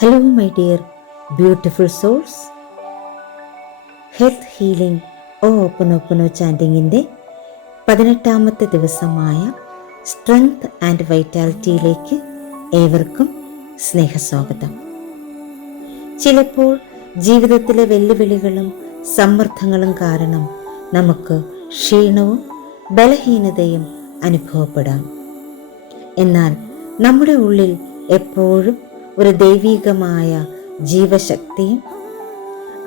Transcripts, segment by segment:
Hello, my dear beautiful souls. Health healing ഓപ്പനോ ചാൻഡിങ്ങിൻ്റെ 18ാമത്തെ ദിവസമായ സ്ട്രെങ്ത് ആൻഡ് വൈറ്റാലിറ്റിയിലേക്ക് ഏവർക്കും സ്നേഹസ്വാഗതം. ചിലപ്പോൾ ജീവിതത്തിലെ വെല്ലുവിളികളും സമ്മർദ്ദങ്ങളും കാരണം നമുക്ക് ക്ഷീണവും ബലഹീനതയും അനുഭവപ്പെടാം. എന്നാൽ നമ്മുടെ ഉള്ളിൽ എപ്പോഴും ഒരു ദൈവികമായ ജീവശക്തിയും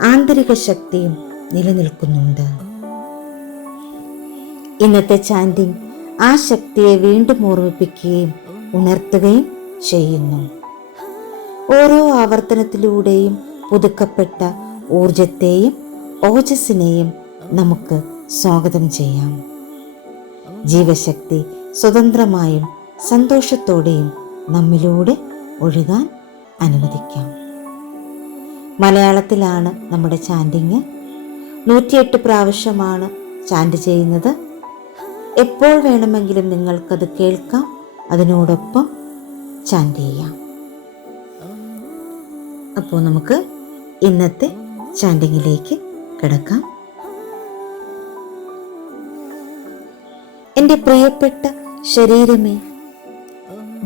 ആന്തരിക ശക്തിയും നിലനിൽക്കുന്നുണ്ട്. ഇന്നത്തെ ചാൻഡിങ് ആ ശക്തിയെ വീണ്ടും ഓർമ്മിപ്പിക്കുകയും ഉണർത്തുകയും ചെയ്യുന്നു. ഓരോ ആവർത്തനത്തിലൂടെയും പുതുക്കപ്പെട്ട ഊർജത്തെയും ഓജസ്സിനെയും നമുക്ക് സ്വാഗതം ചെയ്യാം. ജീവശക്തി സ്വതന്ത്രമായും സന്തോഷത്തോടെയും നമ്മിലൂടെ ഒഴുകാൻ അനുവദിക്കാം. മലയാളത്തിലാണ് നമ്മുടെ ചാൻഡിങ്. 108 പ്രാവശ്യമാണ് ചാൻഡ് ചെയ്യുന്നത്. എപ്പോൾ വേണമെങ്കിലും നിങ്ങൾക്കത് കേൾക്കാം, അതിനോടൊപ്പം ചാൻഡ് ചെയ്യാം. അപ്പോൾ നമുക്ക് ഇന്നത്തെ ചാൻഡിങ്ങിലേക്ക് കിടക്കാം. എൻ്റെ പ്രിയപ്പെട്ട ശരീരമേ,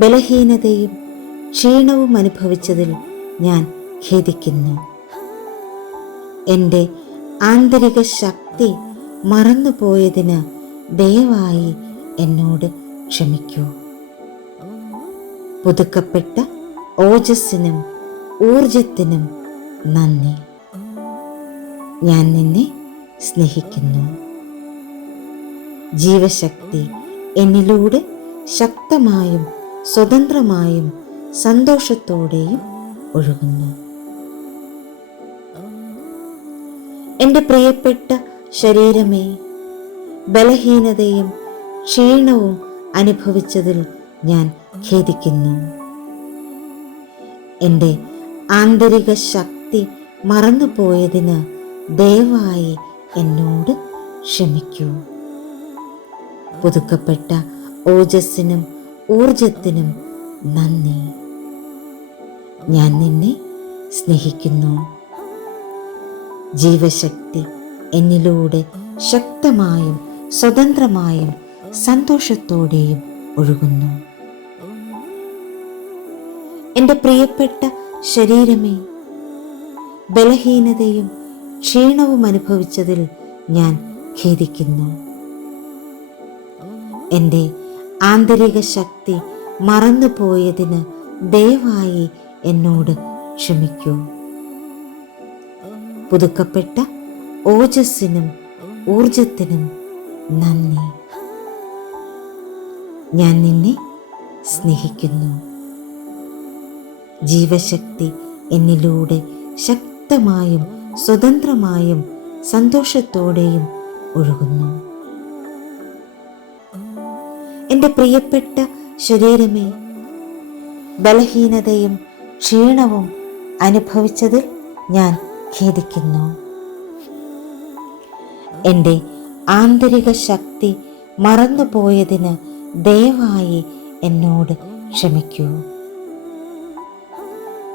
ബലഹീനതയും ക്ഷീണവും അനുഭവിച്ചതിൽ ഞാൻ ഖേദിക്കുന്നു. എൻ്റെ ആന്തരിക ശക്തി മറന്നുപോയതിന് ദയവായി എന്നോട് ക്ഷമിക്കൂ. പുതുക്കപ്പെട്ട ഓജസ്സിനും ഊർജത്തിനും നന്ദി. ഞാൻ നിന്നെ സ്നേഹിക്കുന്നു. ജീവശക്തി എന്നിലൂടെ ശക്തമായും സ്വതന്ത്രമായും സന്തോഷത്തോടെയും ഒഴുകുന്നു. എൻ്റെ പ്രിയപ്പെട്ട ശരീരമേ, ബലഹീനതയും ക്ഷീണവും അനുഭവിച്ചതിൽ ഞാൻ ഖേദിക്കുന്നു. എൻ്റെ ആന്തരിക ശക്തി മറന്നുപോയതിന് ദയവായി എന്നോട് ക്ഷമിക്കൂ. പുതുക്കപ്പെട്ട ഓജസ്സിനും ഊർജത്തിനും നന്ദി. ഞാൻ നിന്നെ സ്നേഹിക്കുന്നു. ജീവശക്തി എന്നിലൂടെ ശക്തമായും സ്വതന്ത്രമായും സന്തോഷത്തോടെയും ഒഴുകുന്നു. എൻ്റെ പ്രിയപ്പെട്ട ശരീരമേ, ബലഹീനതയും ക്ഷീണവും അനുഭവിച്ചതിൽ ഞാൻ ഖേദിക്കുന്നു. എൻ്റെ ആന്തരിക ശക്തി മറന്നുപോയതിന് ദയവായി എന്നോട് ക്ഷമിക്കൂ. പുതുക്കപ്പെട്ട ഓജസ്സിനും ഊർജത്തിനും നന്ദി. ഞാൻ നിന്നെ സ്നേഹിക്കുന്നു. ജീവശക്തി എന്നിലൂടെ ശക്തമായും സ്വതന്ത്രമായും സന്തോഷത്തോടെയും ഒഴുകുന്നു. എൻ്റെ പ്രിയപ്പെട്ട ശരീരമേ, ബലഹീനതയും ക്ഷീണവും അനുഭവിച്ചതിൽ ഞാൻ ഖേദിക്കുന്നു. എൻ്റെ ആന്തരിക ശക്തി മറന്നുപോയതിന് ദയവായി എന്നോട് ക്ഷമിക്കൂ.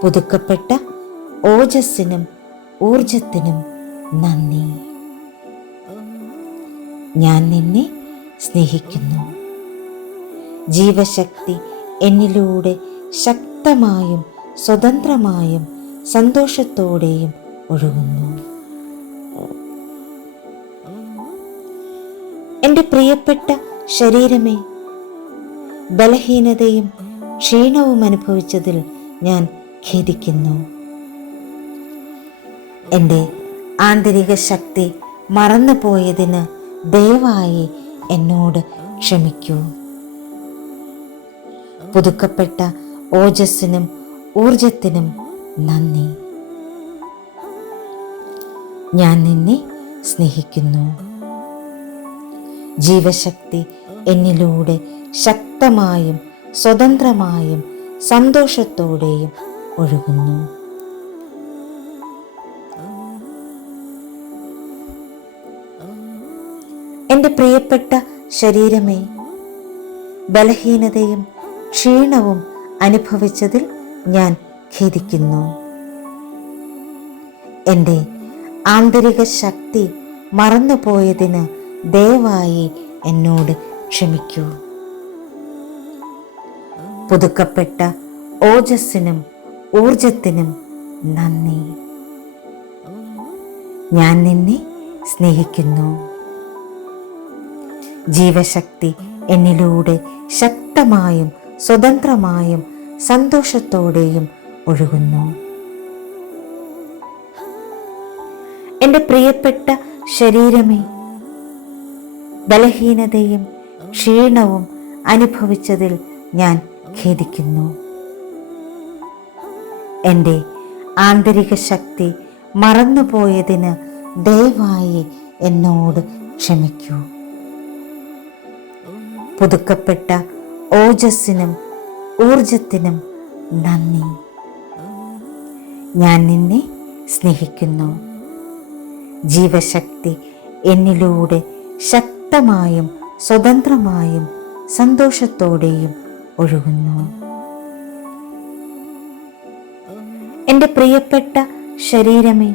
പുതുക്കപ്പെട്ട ഓജസ്സിനും ഊർജത്തിനും നന്ദി. ഞാൻ നിന്നെ സ്നേഹിക്കുന്നു. ജീവശക്തി എന്നിലൂടെ ശക്തമായും സ്വതന്ത്രമായും സന്തോഷത്തോടെയും ഒഴുകുന്നു. എൻ്റെ പ്രിയപ്പെട്ട ശരീരമേ, ബലഹീനതയും ക്ഷീണവും അനുഭവിച്ചതിൽ ഞാൻ ഖേദിക്കുന്നു. എൻ്റെ ആന്തരിക ശക്തി മറന്നുപോയതിന് ദയവായി എന്നോട് ക്ഷമിക്കൂ. പുതുക്കപ്പെട്ട ഓജസ്സിനും ഊർജത്തിനും നന്ദി. ഞാൻ നിന്നെ സ്നേഹിക്കുന്നു. ജീവശക്തി എന്നിലൂടെ ശക്തമായും സ്വതന്ത്രമായും സന്തോഷത്തോടെയും ഒഴുകുന്നു. എൻ്റെ പ്രിയപ്പെട്ട ശരീരമേ, ബലഹീനതയും ക്ഷീണവും അനുഭവിച്ചതിൽ ഞാൻ ഖേദിക്കുന്നു. എൻ്റെ ആന്തരിക ശക്തി മറന്നുപോയതിന് ദയവായി എന്നോട് ക്ഷമിക്കൂ. പുതുക്കപ്പെട്ട ഓജസ്സിനും ഊർജത്തിനും നന്ദി. ഞാൻ നിന്നെ സ്നേഹിക്കുന്നു. ജീവശക്തി എന്നിലൂടെ ശക്തമായും സ്വതന്ത്രമായും സന്തോഷത്തോടെയും ഒഴുകുന്നു. എൻ്റെ പ്രിയപ്പെട്ട ശരീരമേ, ബലഹീനതയും ക്ഷീണവും അനുഭവിച്ചതിൽ ഞാൻ ഖേദിക്കുന്നു. എൻ്റെ ആന്തരിക ശക്തി മറന്നുപോയതിന് ദയവായി എന്നോട് ക്ഷമിക്കൂ. പുതുക്കപ്പെട്ട ഓജസ്സിനും ഊർജത്തിനും നന്ദി. ഞാൻ നിന്നെ സ്നേഹിക്കുന്നു. ജീവശക്തി എന്നിലൂടെ ശക്തമായും സ്വതന്ത്രമായും സന്തോഷത്തോടെയും ഒഴുകുന്നു. എൻ്റെ പ്രിയപ്പെട്ട ശരീരമേ,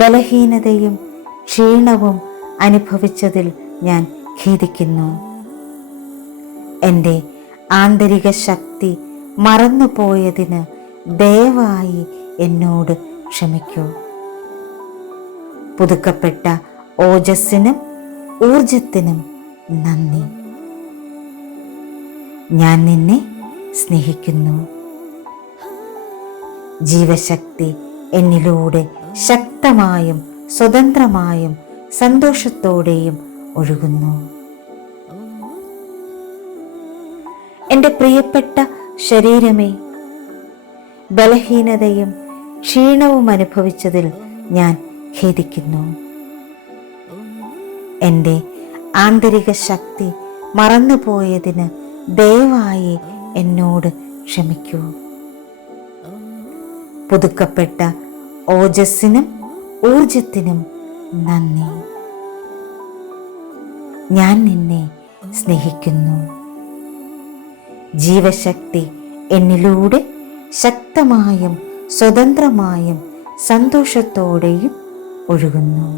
ബലഹീനതയും ക്ഷീണവും അനുഭവിച്ചതിൽ ഞാൻ ഖേദിക്കുന്നു. എൻ്റെ ആന്തരിക ശക്തി മറന്നുപോയതിന് ദയവായി എന്നോട് ക്ഷമിക്കൂ. പുതുക്കപ്പെട്ട ഓജസ്സിനും ഊർജത്തിനും നന്ദി. ഞാൻ നിന്നെ സ്നേഹിക്കുന്നു. ജീവശക്തി എന്നിലൂടെ ശക്തമായും സ്വതന്ത്രമായും സന്തോഷത്തോടെയും ഒഴുകുന്നു. എൻ്റെ പ്രിയപ്പെട്ട ശരീരമേ, ബലഹീനതയും ക്ഷീണവും അനുഭവിച്ചതിൽ ഞാൻ ഖേദിക്കുന്നു. എൻ്റെ ആന്തരിക ശക്തി മറന്നുപോയതിന് ദയവായി എന്നോട് ക്ഷമിക്കൂ. പുതുക്കപ്പെട്ട ഓജസ്സിനും ഊർജത്തിനും നന്ദി. ഞാൻ നിന്നെ സ്നേഹിക്കുന്നു. ജീവശക്തി എന്നിലൂടെ ശക്തമായും സ്വതന്ത്രമായും സന്തോഷത്തോടെയും ഒഴുകുന്നു.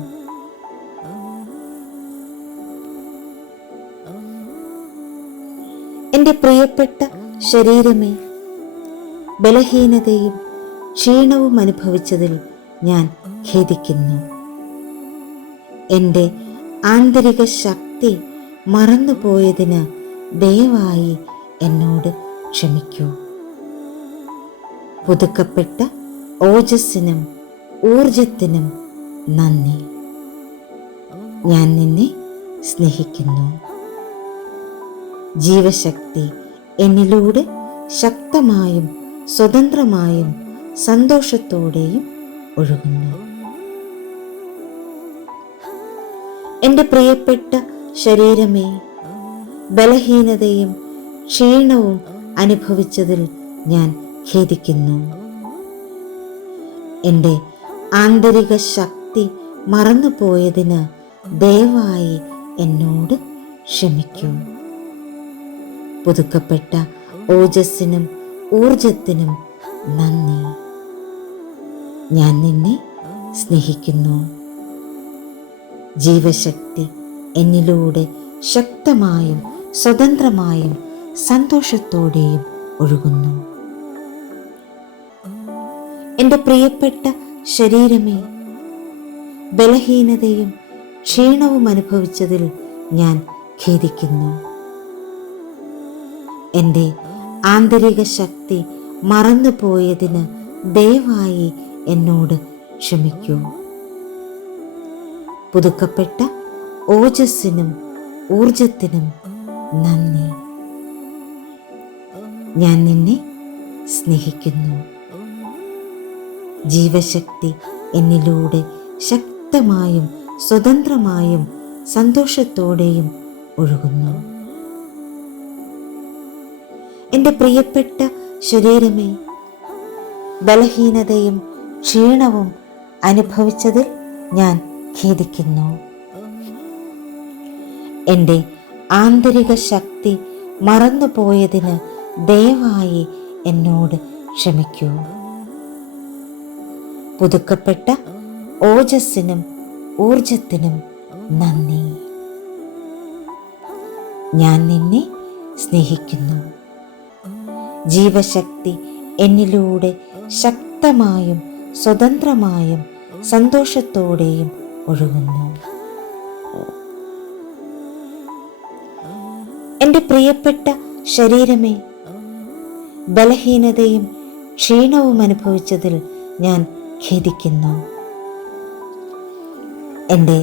എൻ്റെ പ്രിയപ്പെട്ട ശരീരമേ, ബലഹീനതയും ക്ഷീണവും അനുഭവിച്ചതിൽ ഞാൻ ഖേദിക്കുന്നു. എൻ്റെ ആന്തരിക ശക്തി മറന്നുപോയതിന് ദയവായി എന്നോട് ക്ഷമിക്കൂ. പുതുക്കപ്പെട്ട ഓജസ്സിനും ഊർജത്തിനും നന്ദി. ഞാൻ നിന്നെ സ്നേഹിക്കുന്നു. ജീവശക്തി എന്നിലൂടെ ശക്തമായും സ്വതന്ത്രമായും സന്തോഷത്തോടെയും ഒഴുകുന്നു. എൻ്റെ പ്രിയപ്പെട്ട ശരീരമേ, ബലഹീനതയും ക്ഷീണവും അനുഭവിച്ചതിൽ ഞാൻ ഖേദിക്കുന്നു. എൻ്റെ ആന്തരിക ശക്തി മറന്നുപോയതിന് ദയവായി എന്നോട് ക്ഷമിക്കൂ. പുതുക്കപ്പെട്ട ഓജസ്സിനും ഊർജത്തിനും നന്ദി. ഞാൻ നിന്നെ സ്നേഹിക്കുന്നു. ജീവശക്തി എന്നിലൂടെ ശക്തമായും സ്വതന്ത്രമായും സന്തോഷത്തോടെയും ഒഴുകുന്നു. എൻ്റെ പ്രിയപ്പെട്ട ശരീരമേ, ബലഹീനതയും ക്ഷീണവും അനുഭവിച്ചതിൽ ഞാൻ ഖേദിക്കുന്നു. എൻ്റെ ആന്തരിക ശക്തി മറന്നുപോയതിന് ദയവായി എന്നോട് ക്ഷമിക്കൂ. പുതുക്കപ്പെട്ട ഓജസ്സിനും ഊർജത്തിനും നന്ദി. ഞാൻ നിന്നെ സ്നേഹിക്കുന്നു. ജീവശക്തി എന്നിലൂടെ ശക്തമായും സ്വതന്ത്രമായും സന്തോഷത്തോടെയും ഒഴുകുന്നു. എൻ്റെ പ്രിയപ്പെട്ട ശരീരമേ, ബലഹീനതയും ക്ഷീണവും അനുഭവിച്ചതിൽ ഞാൻ ഖേദിക്കുന്നു. എൻ്റെ ആന്തരിക ശക്തി മറന്നുപോയതിന് ദയവായി എന്നോട് ക്ഷമിക്കൂ. പുതുക്കപ്പെട്ട ഓജസ്സിനും ഊർജത്തിനും നന്ദി. ഞാൻ നിന്നെ സ്നേഹിക്കുന്നു. ജീവശക്തി എന്നിലൂടെ ശക്തമായും സ്വതന്ത്രമായും സന്തോഷത്തോടെയും ഒഴുകുന്നു. എൻ്റെ പ്രിയപ്പെട്ട ശരീരമേ, ബലഹീനതയും ക്ഷീണവും അനുഭവിച്ചതിൽ ഞാൻ ഖേദിക്കുന്നു. എൻ്റെ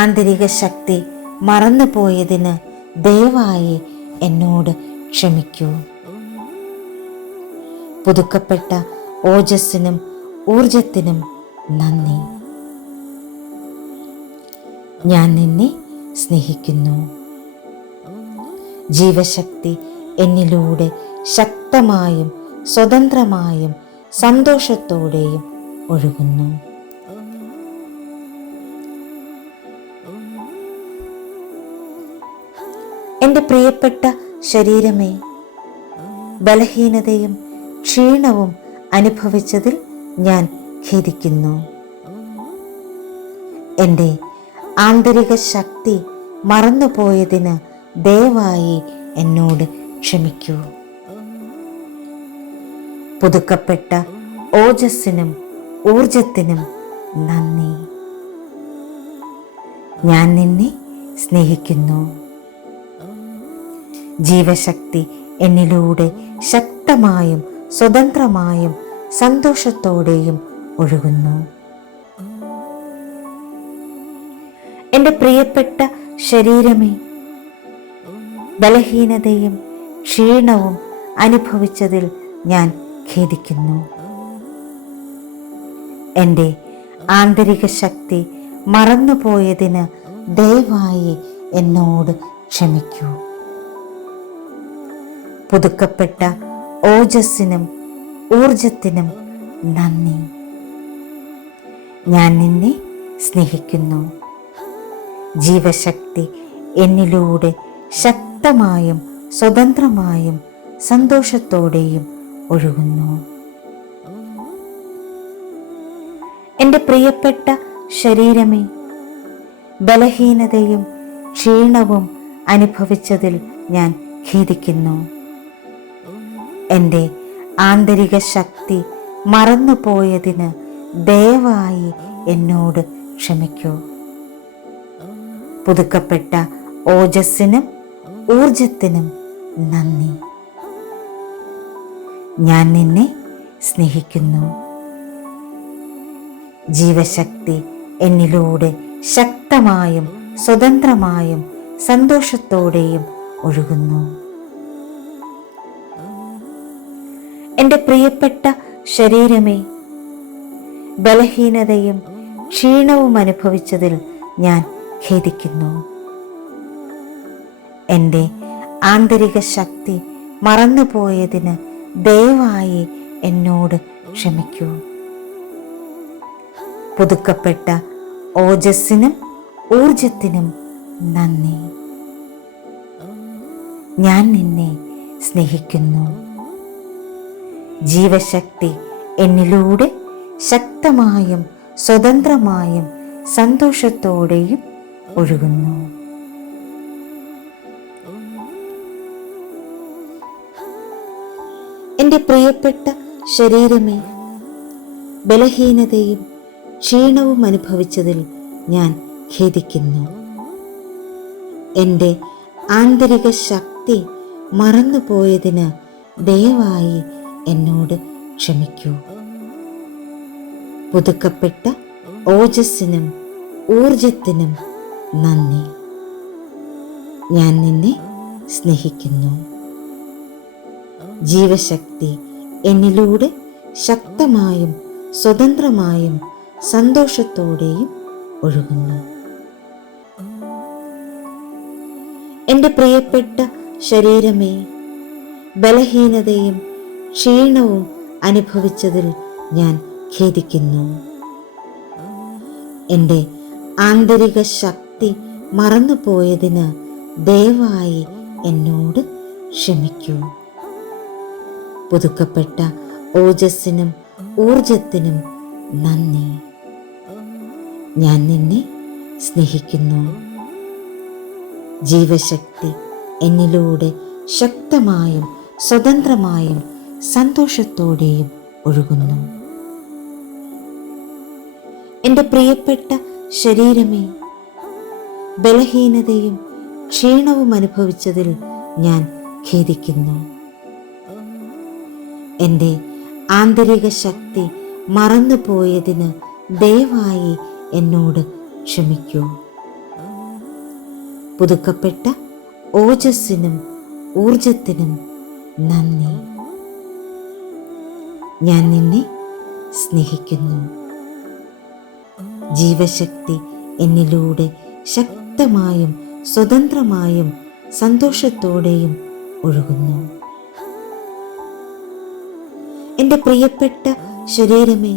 ആന്തരിക ശക്തി മറന്നുപോയതിന് ദയവായി എന്നോട് ക്ഷമിക്കൂ. പുതുക്കപ്പെട്ട ഓജസ്സിനും ഊർജത്തിനും നന്ദി. ഞാൻ നിന്നെ സ്നേഹിക്കുന്നു. ജീവശക്തി എന്നിലൂടെ ശക്തമായും സ്വതന്ത്രമായും സന്തോഷത്തോടെയും ഒഴുകുന്നു. എൻ്റെ പ്രിയപ്പെട്ട ശരീരമേ, ബലഹീനതയും ക്ഷീണവും അനുഭവിച്ചതിൽ ഞാൻ ഖേദിക്കുന്നു. എൻ്റെ ആന്തരിക ശക്തി മറന്നുപോയതിന് ദയവായി എന്നോട് ക്ഷമിക്കൂ. പുതുക്കപ്പെട്ട ഓജസ്സിനും ഊർജത്തിനും നന്ദി. ഞാൻ നിന്നെ സ്നേഹിക്കുന്നു. ജീവശക്തി എന്നിലൂടെ ശക്തമായും സ്വതന്ത്രമായും സന്തോഷത്തോടെയും ഒഴുകുന്നു. എൻ്റെ പ്രിയപ്പെട്ട ശരീരമേ, ബലഹീനതയും ക്ഷീണവും അനുഭവിച്ചതിൽ ഞാൻ ഖേദിക്കുന്നു. എൻ്റെ ആന്തരിക ശക്തി മറന്നുപോയതിന് ദയവായി എന്നോട് ക്ഷമിക്കൂ. പുതുക്കപ്പെട്ട ഓജസ്സിനും ഊർജത്തിനും നന്ദി. ഞാൻ നിന്നെ സ്നേഹിക്കുന്നു. ജീവശക്തി എന്നിലൂടെ ശക്തമായും സ്വതന്ത്രമായും സന്തോഷത്തോടെയും ഒഴുകുന്നു. എൻ്റെ പ്രിയപ്പെട്ട ശരീരമേ, ബലഹീനതയും ക്ഷീണവും അനുഭവിച്ചതിൽ ഞാൻ ഖേദിക്കുന്നു. എൻ്റെ ആന്തരിക ശക്തി മറന്നുപോയതിന് ദയവായി എന്നോട് ക്ഷമിക്കൂ. പുതുക്കപ്പെട്ട ഓജസ്സിനും ഊർജത്തിനും നന്ദി. ഞാൻ നിന്നെ സ്നേഹിക്കുന്നു. ജീവശക്തി എന്നിലൂടെ ശക്തമായും സ്വതന്ത്രമായും സന്തോഷത്തോടെയും ഒഴുകുന്നു. എൻ്റെ പ്രിയപ്പെട്ട ശരീരമേ, ബലഹീനതയും ക്ഷീണവും അനുഭവിച്ചതിൽ ഞാൻ ഖേദിക്കുന്നു. എൻ്റെ ആന്തരിക ശക്തി മറന്നുപോയതിന് ദയവായി എന്നോട് ക്ഷമിക്കൂ. പുതുക്കപ്പെട്ട ഓജസ്സിനും ഊർജത്തിനും നന്ദി. ഞാൻ നിന്നെ സ്നേഹിക്കുന്നു. ജീവശക്തി എന്നിലൂടെ ശക്തമായും സ്വതന്ത്രമായും സന്തോഷത്തോടെയും ഒഴുകുന്നു. എൻ്റെ പ്രിയപ്പെട്ട ശരീരമേ, ബലഹീനതയും ക്ഷീണവും അനുഭവിച്ചതിൽ ഞാൻ ഖേദിക്കുന്നു. എൻ്റെ ആന്തരിക ശക്തി മറന്നുപോയതിന് ദയവായി എന്നോട് ക്ഷമിക്കൂ. പുതുക്കപ്പെട്ട ഓജസ്സിനും ഊർജത്തിനും നന്ദി. ഞാൻ നിന്നെ സ്നേഹിക്കുന്നു. ജീവശക്തി എന്നിലൂടെ ശക്തമായും സ്വതന്ത്രമായും സന്തോഷത്തോടെയും ഒഴുകുന്നു. എൻ്റെ പ്രിയപ്പെട്ട ശരീരമേ, ബലഹീനതയും ക്ഷീണവും അനുഭവിച്ചതിൽ ഞാൻ ഖേദിക്കുന്നു. എൻ്റെ ആന്തരിക ശക്തി മറന്നുപോയതിന് ദയവായി എന്നോട് ക്ഷമിക്കൂ. പുതുക്കപ്പെട്ട ഓജസ്സിനും ഊർജത്തിനും നന്ദി. ഞാൻ നിന്നെ സ്നേഹിക്കുന്നു. ജീവശക്തി എന്നിലൂടെ ശക്തമായും സ്വതന്ത്രമായും സന്തോഷത്തോടെയും ഒഴുകുന്നു. എൻ്റെ പ്രിയപ്പെട്ട ശരീരമേ, ബലഹീനതയും ക്ഷീണവും അനുഭവിച്ചതിൽ ഞാൻ ഖേദിക്കുന്നു. എൻ്റെ ആന്തരിക ശക്തി മറന്നുപോയതിന് ദയവായി എന്നോട് ക്ഷമിക്കൂ. പുതുക്കപ്പെട്ട ഓജസ്സിനും ഊർജത്തിനും നന്ദി. ഞാൻ നിന്നെ സ്നേഹിക്കുന്നു. ജീവശക്തി എന്നിലൂടെ ശക്തമായും സ്വതന്ത്രമായും സന്തോഷത്തോടെയും ഒഴുകുന്നു. എൻ്റെ പ്രിയപ്പെട്ട ശരീരമേ,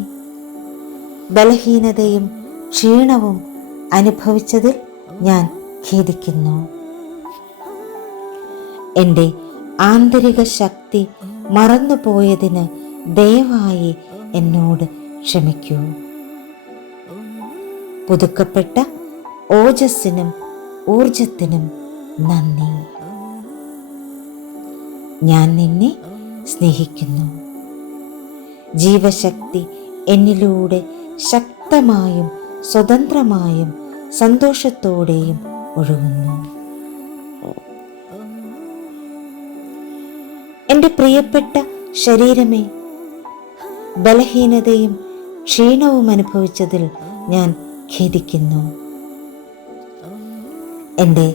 ബലഹീനതയും ക്ഷീണവും അനുഭവിച്ചതിൽ ഞാൻ ഖേദിക്കുന്നു. എൻ്റെ ആന്തരിക ശക്തി മറന്നുപോയതിന് ദയവായി എന്നോട് ക്ഷമിക്കൂ. പുതുക്കപ്പെട്ട ഓജസ്സിനും ഊർജത്തിനും നന്ദി. ഞാൻ നിന്നെ സ്നേഹിക്കുന്നു. ജീവശക്തി എന്നിലൂടെ ശക്തമായും സ്വതന്ത്രമായും സന്തോഷത്തോടെയും ഒഴുകുന്നു. എൻ്റെ പ്രിയപ്പെട്ട ശരീരമേ, ബലഹീനതയും ക്ഷീണവും അനുഭവിച്ചതിൽ ഞാൻ ഖേദിക്കുന്നു. എൻ്റെ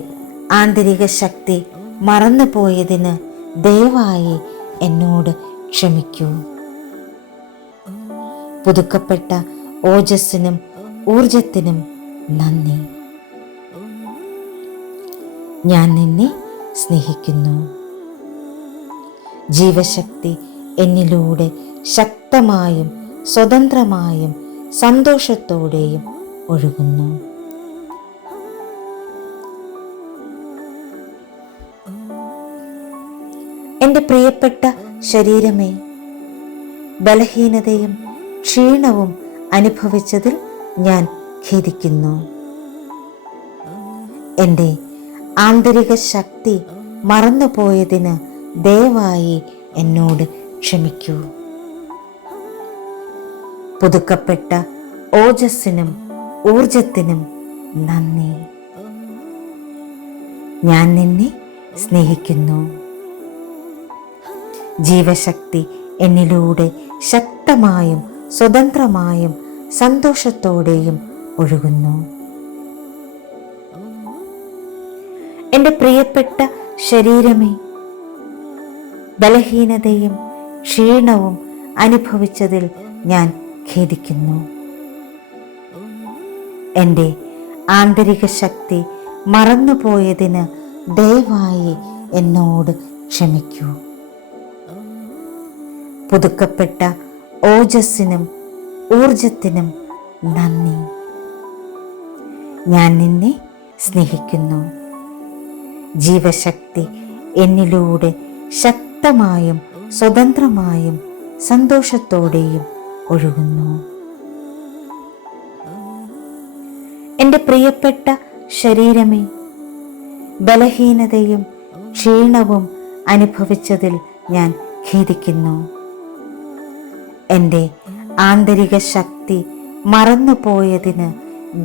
ആന്തരിക ശക്തി മറന്നുപോയതിന് ദയവായി എന്നോട് ക്ഷമിക്കൂ. പുതുക്കപ്പെട്ട ഓജസ്സിനും ഊർജത്തിനും നന്ദി. ഞാൻ നിന്നെ സ്നേഹിക്കുന്നു. ജീവശക്തി എന്നിലൂടെ ശക്തമായും സ്വതന്ത്രമായും സന്തോഷത്തോടെയും ഒഴുകുന്നു. എൻ്റെ പ്രിയപ്പെട്ട ശരീരമേ, ബലഹീനതയും ക്ഷീണവും അനുഭവിച്ചതിൽ ഞാൻ ഖേദിക്കുന്നു. എൻ്റെ ആന്തരിക ശക്തി മറന്നുപോയതിന് ദയവായി എന്നോട് ക്ഷമിക്കൂ. പുതുക്കപ്പെട്ട ഓജസ്സിനും ഊർജത്തിനും നന്ദി. ഞാൻ നിന്നെ സ്നേഹിക്കുന്നു. ജീവശക്തി എന്നിലൂടെ ശക്തമായും സ്വതന്ത്രമായും സന്തോഷത്തോടെയും ഒഴുകുന്നു. എൻ്റെ പ്രിയപ്പെട്ട ശരീരമേ, ബലഹീനതയും ക്ഷീണവും അനുഭവിച്ചതിൽ ഞാൻ ഖേദിക്കുന്നു. എൻ്റെ ആന്തരിക ശക്തി മറന്നുപോയതിന് ദയവായി എന്നോട് ക്ഷമിക്കൂ. പുതുക്കപ്പെട്ട ഓജസ്സിനും ഊർജത്തിനും നന്ദി. ഞാൻ നിന്നെ സ്നേഹിക്കുന്നു. ജീവശക്തി എന്നിലൂടെ ശക്തമായും സ്വതന്ത്രമായും സന്തോഷത്തോടെയും ഒഴുകുന്നു. എൻ്റെ പ്രിയപ്പെട്ട ശരീരമേ, ബലഹീനതയും ക്ഷീണവും അനുഭവിച്ചതിൽ ഞാൻ ഖേദിക്കുന്നു. എൻ്റെ ആന്തരിക ശക്തി മറന്നുപോയതിന്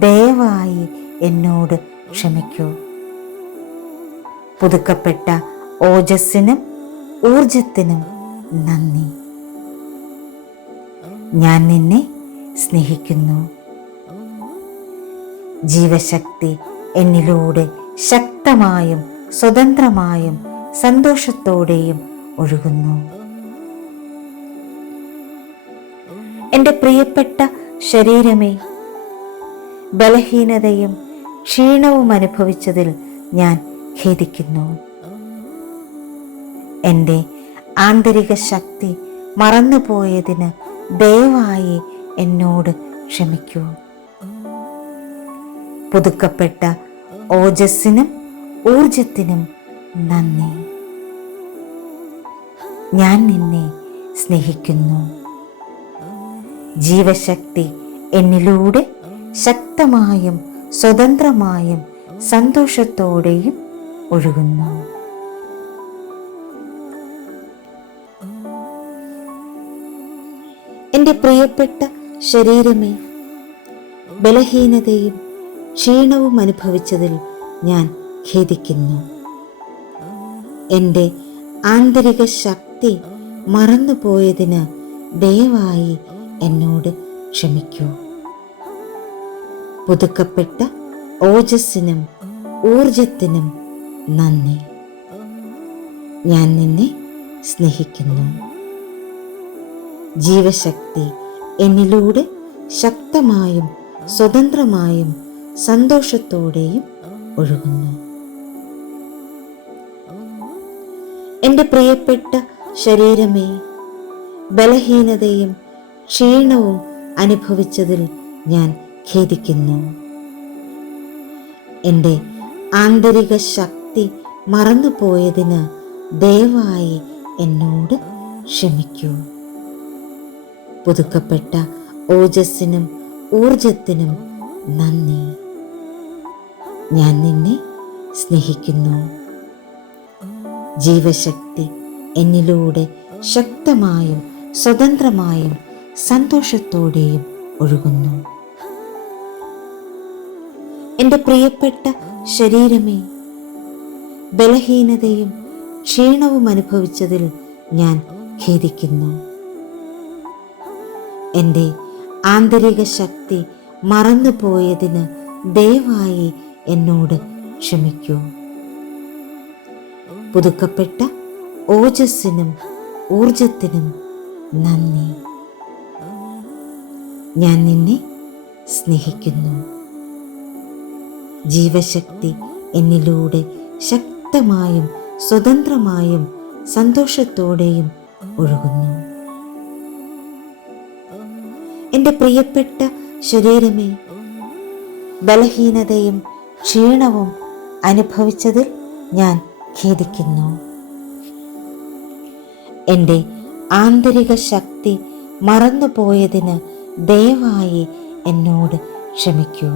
ദയവായി എന്നോട് ക്ഷമിക്കൂ. പുതുക്കപ്പെട്ട ഓജസ്സിനും ഊർജത്തിനും നന്ദി. ഞാൻ നിന്നെ സ്നേഹിക്കുന്നു. ജീവശക്തി എന്നിലൂടെ ശക്തമായും സ്വതന്ത്രമായും സന്തോഷത്തോടെയും ഒഴുകുന്നു. എൻ്റെ പ്രിയപ്പെട്ട ശരീരമേ, ബലഹീനതയും ക്ഷീണവും അനുഭവിച്ചതിൽ ഞാൻ ഖേദിക്കുന്നു. എൻ്റെ ആന്തരിക ശക്തി മറന്നുപോയതിന് ദയവായി എന്നോട് ക്ഷമിക്കൂ. പുതുക്കപ്പെട്ട ഓജസ്സിനും ഊർജത്തിനും നന്ദി. ഞാൻ നിന്നെ സ്നേഹിക്കുന്നു. ജീവശക്തി എന്നിലൂടെ ശക്തമായും സ്വതന്ത്രമായും സന്തോഷത്തോടെയും ഒഴുകുന്നു. എൻ്റെ പ്രിയപ്പെട്ട ശരീരമേ, ബലഹീനതയും ക്ഷീണവും അനുഭവിച്ചതിൽ ഞാൻ ഖേദിക്കുന്നു. എൻ്റെ ആന്തരിക ശക്തി മറന്നുപോയതിന് ദയവായി എന്നോട് ക്ഷമിക്കൂ. പുതുക്കപ്പെട്ട ഓജസ്സിനും ഊർജത്തിനും നന്ദി. ഞാൻ നിന്നെ സ്നേഹിക്കുന്നു. ജീവശക്തി എന്നിലൂടെ ശക്തമായും സ്വതന്ത്രമായും സന്തോഷത്തോടെയും ഒഴുകുന്നു. എൻ്റെ പ്രിയപ്പെട്ട ശരീരമേ, ബലഹീനതയും ക്ഷീണവും അനുഭവിച്ചതിൽ ഞാൻ ഖേദിക്കുന്നു. എൻ്റെ ആന്തരിക ശക്തി മറന്നുപോയതിന് ദയവായി എന്നോട് ക്ഷമിക്കൂ. പുതുക്കപ്പെട്ട ഓജസ്സിനും ഊർജത്തിനും നന്ദി. ഞാൻ നിന്നെ സ്നേഹിക്കുന്നു. ജീവശക്തി എന്നിലൂടെ ശക്തമായും സ്വതന്ത്രമായും സന്തോഷത്തോടെയും ഒഴുകുന്നു. എൻ്റെ പ്രിയപ്പെട്ട ശരീരമേ, ബലഹീനതയും ക്ഷീണവും അനുഭവിച്ചതിൽ ഞാൻ ഖേദിക്കുന്നു. എൻ്റെ ആന്തരിക ശക്തി മറന്നുപോയതിന് ദയവായി എന്നോട് ക്ഷമിക്കൂ. പുതുക്കപ്പെട്ട ഓജസ്സിനും ഊർജത്തിനും നന്ദി. ഞാൻ നിന്നെ സ്നേഹിക്കുന്നു. ജീവശക്തി എന്നിലൂടെ ശക്തമായും സ്വതന്ത്രമായും സന്തോഷത്തോടെയും ഒഴുകുന്നു. എൻ്റെ പ്രിയപ്പെട്ട ശരീരമേ, ബലഹീനതയും ക്ഷീണവും അനുഭവിച്ചതിൽ ഞാൻ ഖേദിക്കുന്നു. എൻ്റെ ആന്തരിക ശക്തി മറന്നുപോയതിന് ദയവായി എന്നോട് ക്ഷമിക്കൂ.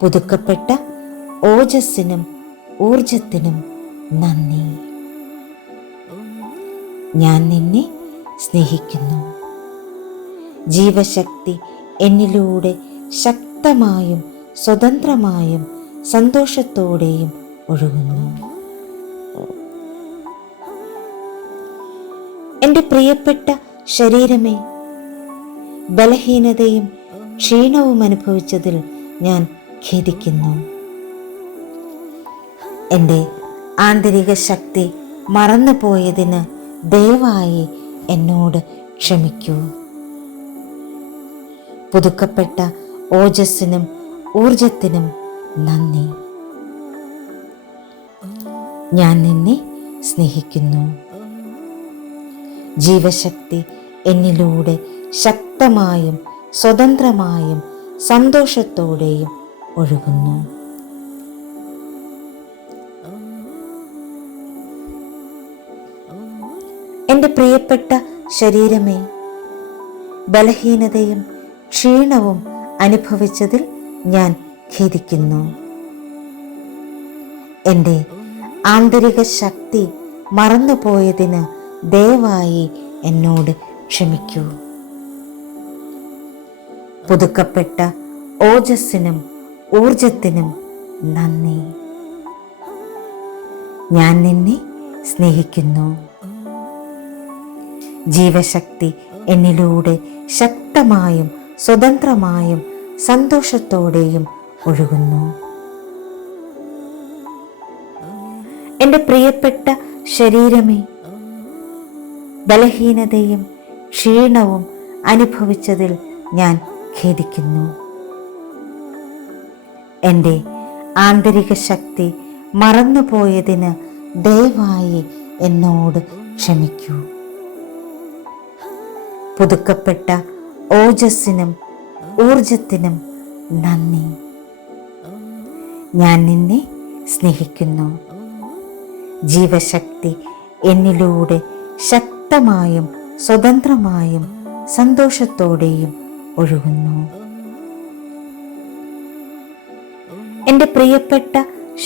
പുതുക്കപ്പെട്ട ഓജസ്സിനും ഊർജത്തിനും നന്ദി. ഞാൻ നിന്നെ സ്നേഹിക്കുന്നു. ജീവശക്തി എന്നിലൂടെ ശക്തമായും സ്വതന്ത്രമായും സന്തോഷത്തോടെയും ഒഴുകുന്നു. എൻ്റെ പ്രിയപ്പെട്ട ശരീരമേ, ബലഹീനതയും ക്ഷീണവും അനുഭവിച്ചതിൽ ഞാൻ ഖേദിക്കുന്നു. എൻ്റെ ആന്തരിക ശക്തി മറന്നുപോയതിന് ദയവായി എന്നോട് ക്ഷമിക്കൂ. പുതുക്കപ്പെട്ട ഓജസ്സിനും ഊർജത്തിനും നന്ദി. ഞാൻ നിന്നെ സ്നേഹിക്കുന്നു. ജീവശക്തി എന്നിലൂടെ ശക്തമായും സ്വതന്ത്രമായും സന്തോഷത്തോടെയും ഒഴുകുന്നു. എൻ്റെ പ്രിയപ്പെട്ട ശരീരമേ, ബലഹീനതയും ക്ഷീണവും അനുഭവിച്ചതിൽ ഞാൻ ഖേദിക്കുന്നു. എൻ്റെ ആന്തരിക ശക്തി മറന്നുപോയതിന് ദയവായി എന്നോട് ക്ഷമിക്കൂ. പുതുക്കപ്പെട്ട ഓജസ്സിനും ഊർജത്തിനും നന്ദി. ഞാൻ നിന്നെ സ്നേഹിക്കുന്നു. ജീവശക്തി എന്നിലൂടെ ശക്തമായും സ്വതന്ത്രമായും സന്തോഷത്തോടെയും ഒഴുകുന്നു. എൻ്റെ പ്രിയപ്പെട്ട ശരീരമേ, ബലഹീനതയും ക്ഷീണവും അനുഭവിച്ചതിൽ ഞാൻ ഖേദിക്കുന്നു. എൻ്റെ ആന്തരിക ശക്തി മറന്നുപോയതിന് ദയവായി എന്നോട് ക്ഷമിക്കൂ. പുതുക്കപ്പെട്ട ഓജസ്സിനും ഊർജത്തിനും നന്ദി. ഞാൻ നിന്നെ സ്നേഹിക്കുന്നു. ജീവശക്തി എന്നിലൂടെ ശക്തമായും സ്വതന്ത്രമായും സന്തോഷത്തോടെയും ഒഴുകുന്നു. എൻ്റെ പ്രിയപ്പെട്ട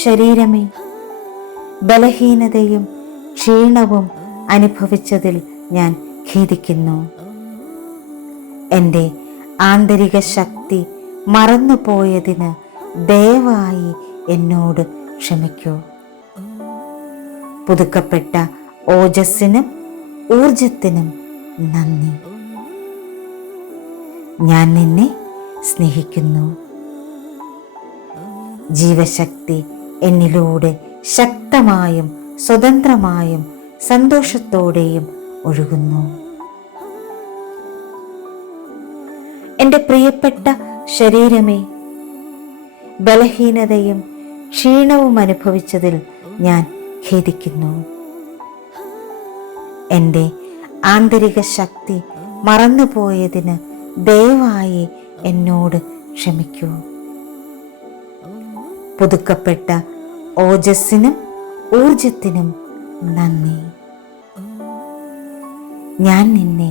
ശരീരമേ, ബലഹീനതയും ക്ഷീണവും അനുഭവിച്ചതിൽ ഞാൻ ഖേദിക്കുന്നു. എൻ്റെ ആന്തരിക ശക്തി മറന്നുപോയതിന് ദയവായി എന്നോട് ക്ഷമിക്കൂ. പുതുക്കപ്പെട്ട ഓജസ്സിനും ഊർജത്തിനും നന്ദി. ഞാൻ നിന്നെ സ്നേഹിക്കുന്നു. ജീവശക്തി എന്നിലൂടെ ശക്തമായും സ്വതന്ത്രമായും സന്തോഷത്തോടെയും ഒഴുകുന്നു. എൻ്റെ പ്രിയപ്പെട്ട ശരീരമേ, ബലഹീനതയും ക്ഷീണവും അനുഭവിച്ചതിൽ ഞാൻ ഖേദിക്കുന്നു. എൻ്റെ ആന്തരിക ശക്തി മറന്നുപോയതിന് ദയവായി എന്നോട് ക്ഷമിക്കൂ. പുതുക്കപ്പെട്ട ഓജസ്സിനും ഊർജത്തിനും നന്ദി. ഞാൻ നിന്നെ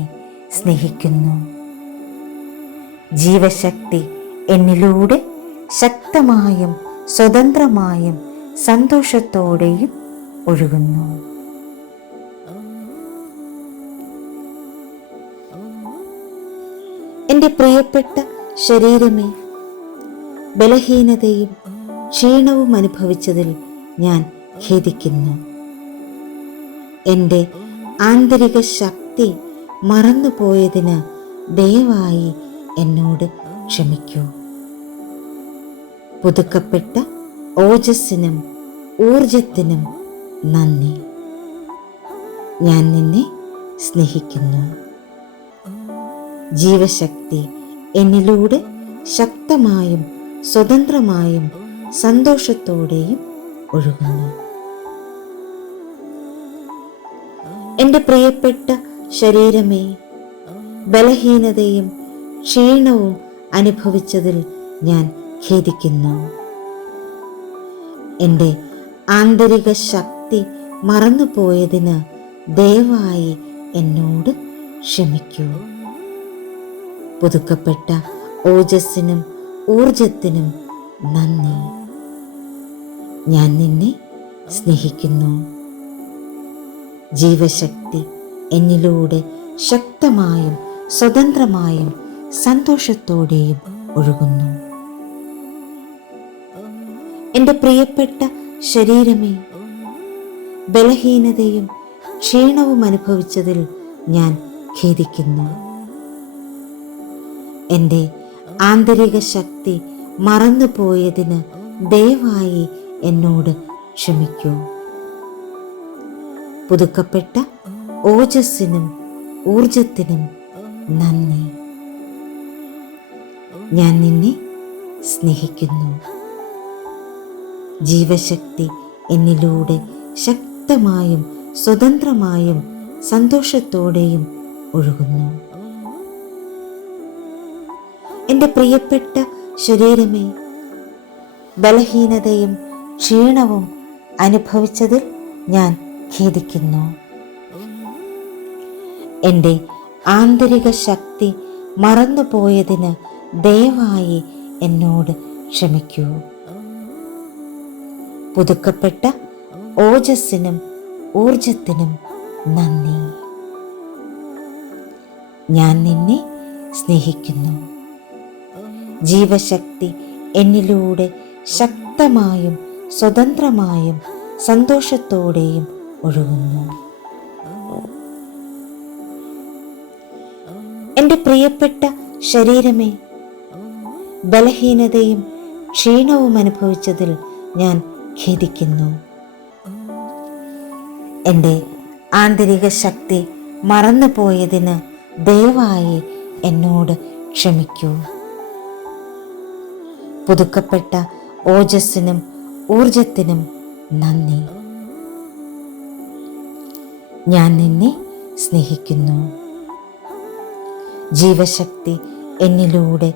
സ്നേഹിക്കുന്നു. ജീവശക്തി എന്നിലൂടെ ശക്തമായും സ്വതന്ത്രമായും സന്തോഷത്തോടെയും ഒഴുകുന്നു. എൻ്റെ പ്രിയപ്പെട്ട ശരീരമേ, ബലഹീനതയും ക്ഷീണവും അനുഭവിച്ചതിൽ ഞാൻ ഖേദിക്കുന്നു. എൻ്റെ ആന്തരിക ശക്തി മറന്നുപോയതിന് ദയവായി എന്നോട് ക്ഷമിക്കൂ. പുതുക്കപ്പെട്ട ഓജസ്സിനും ഊർജത്തിനും നന്ദി. ഞാൻ നിന്നെ സ്നേഹിക്കുന്നു. ജീവശക്തി എന്നിലൂടെ ശക്തമായും സ്വതന്ത്രമായും സന്തോഷത്തോടെയും ഒഴുകുന്നു. എൻ്റെ പ്രിയപ്പെട്ട ശരീരമേ, ബലഹീനതയും ക്ഷീണവും അനുഭവിച്ചതിൽ ഞാൻ ഖേദിക്കുന്നു. എൻ്റെ ആന്തരിക ശക്തി മറന്നുപോയതിന് ദയവായി എന്നോട് ക്ഷമിക്കൂ. പുതുക്കപ്പെട്ട ഓജസ്സിനും ഊർജത്തിനും നന്ദി. ഞാൻ നിന്നെ സ്നേഹിക്കുന്നു. ജീവശക്തി എന്നിലൂടെ ശക്തമായും സ്വതന്ത്രമായും സന്തോഷത്തോടെയും ഒഴുകുന്നു. എൻ്റെ പ്രിയപ്പെട്ട ശരീരമേ, ബലഹീനതയും ക്ഷീണവും അനുഭവിച്ചതിൽ ഞാൻ ഖേദിക്കുന്നു. എൻ്റെ ആന്തരിക ശക്തി മറന്നുപോയതിന് ദയവായി എന്നോട് ക്ഷമിക്കൂ. പുതുക്കപ്പെട്ട ഓജസ്സിനും ഊർജത്തിനും നന്ദി. ഞാൻ നിന്നെ സ്നേഹിക്കുന്നു. ജീവശക്തി എന്നിലൂടെ ശക്തമായും സ്വതന്ത്രമായും സന്തോഷത്തോടെയും ഒഴുകുന്നു. എൻ്റെ പ്രിയപ്പെട്ട ശരീരമേ, ബലഹീനതയും ക്ഷീണവും അനുഭവിച്ചതിൽ ഞാൻ ഖേദിക്കുന്നു. എൻ്റെ ആന്തരിക ശക്തി മറന്നുപോയതിന് ദയവായി എന്നോട് ക്ഷമിക്കൂ. പുതുക്കപ്പെട്ട ഓജസ്സിനും ഊർജത്തിനും നന്ദി. ഞാൻ നിന്നെ സ്നേഹിക്കുന്നു. ജീവശക്തി എന്നിലൂടെ ശക്തമായും സ്വതന്ത്രമായും സന്തോഷത്തോടെയും ഒഴുകുന്നു. എൻ്റെ പ്രിയപ്പെട്ട ശരീരമേ, ബലഹീനതയും ക്ഷീണവും അനുഭവിച്ചതിൽ ഞാൻ ഖേദിക്കുന്നു. എൻ്റെ ആന്തരിക ശക്തി മറന്നുപോയതിന് ദയവായി എന്നോട് ക്ഷമിക്കൂ. പുതുക്കപ്പെട്ട ഓജസ്സിനും ഊർജത്തിനും നന്ദി. ഞാൻ നിന്നെ സ്നേഹിക്കുന്നു. ജീവശക്തി എന്നിലൂടെ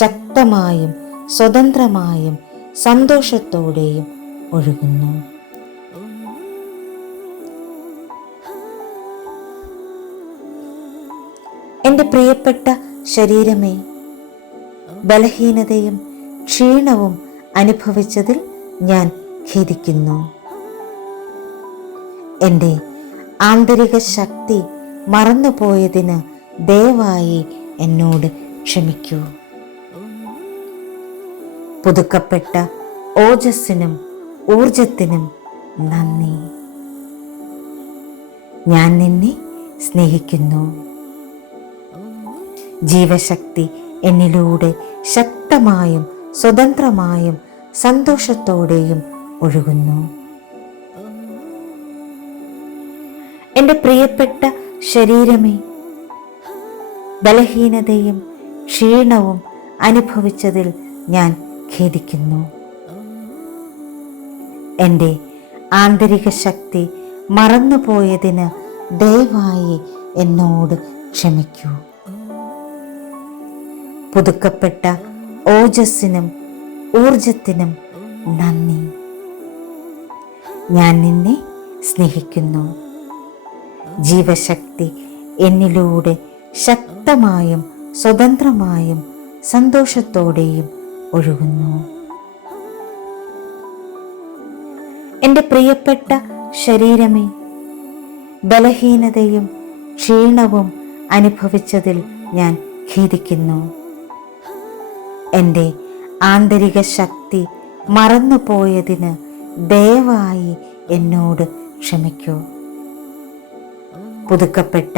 ശക്തമായും സ്വതന്ത്രമായും സന്തോഷത്തോടെയും ഒഴുകുന്നു. എൻ്റെ പ്രിയപ്പെട്ട ശരീരമേ, ബലഹീനതയും ക്ഷീണവും അനുഭവിച്ചതിൽ ഞാൻ ഖേദിക്കുന്നു. എൻ്റെ ആന്തരിക ശക്തി മറന്നുപോയതിന് ദയവായി എന്നോട് ക്ഷമിക്കൂ. പുതുക്കപ്പെട്ട ഓജസ്സിനും ഊർജത്തിനും നന്ദി. ഞാൻ നിന്നെ സ്നേഹിക്കുന്നു. ജീവശക്തി എന്നിലൂടെ ശക്തമായും സ്വതന്ത്രമായും സന്തോഷത്തോടെയും ഒഴുകുന്നു. എൻ്റെ പ്രിയപ്പെട്ട ശരീരമേ, ബലഹീനതയും ക്ഷീണവും അനുഭവിച്ചതിൽ ഞാൻ ഖേദിക്കുന്നു. എൻ്റെ ആന്തരിക ശക്തി മറന്നുപോയതിന് ദയവായി എന്നോട് ക്ഷമിക്കൂ. പുതുക്കപ്പെട്ട ഓജസ്സിനും ഊർജത്തിനും നന്ദി. ഞാൻ നിന്നെ സ്നേഹിക്കുന്നു. ജീവശക്തി എന്നിലൂടെ ശക്തമായും സ്വതന്ത്രമായും സന്തോഷത്തോടെയും ഒഴുകുന്നു. എൻ്റെ പ്രിയപ്പെട്ട ശരീരമേ, ബലഹീനതയും ക്ഷീണവും അനുഭവിച്ചതിൽ ഞാൻ ഖേദിക്കുന്നു. എൻ്റെ ആന്തരിക ശക്തി മറന്നുപോയതിന് ദയവായി എന്നോട് ക്ഷമിക്കൂ. പുതുക്കപ്പെട്ട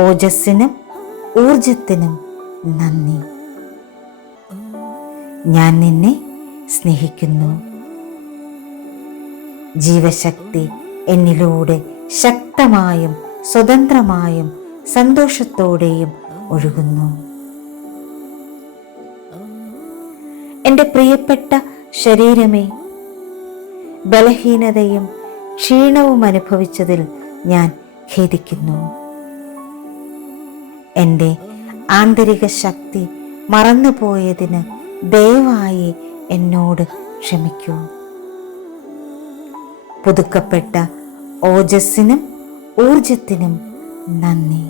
ഓജസ്സിനും ഊർജത്തിനും നന്ദി. ഞാൻ നിന്നെ സ്നേഹിക്കുന്നു. ജീവശക്തി എന്നിലൂടെ ശക്തമായും സ്വതന്ത്രമായും സന്തോഷത്തോടെയും ഒഴുകുന്നു. എൻ്റെ പ്രിയപ്പെട്ട ശരീരമേ, ബലഹീനതയും ക്ഷീണവും അനുഭവിച്ചതിൽ ഞാൻ ഖേദിക്കുന്നു. എൻ്റെ ആന്തരിക ശക്തി മറന്നുപോയതിന് ദയവായി എന്നോട് ക്ഷമിക്കൂ. പുതുക്കപ്പെട്ട ഓജസ്സിനും ഊർജത്തിനും നന്ദി.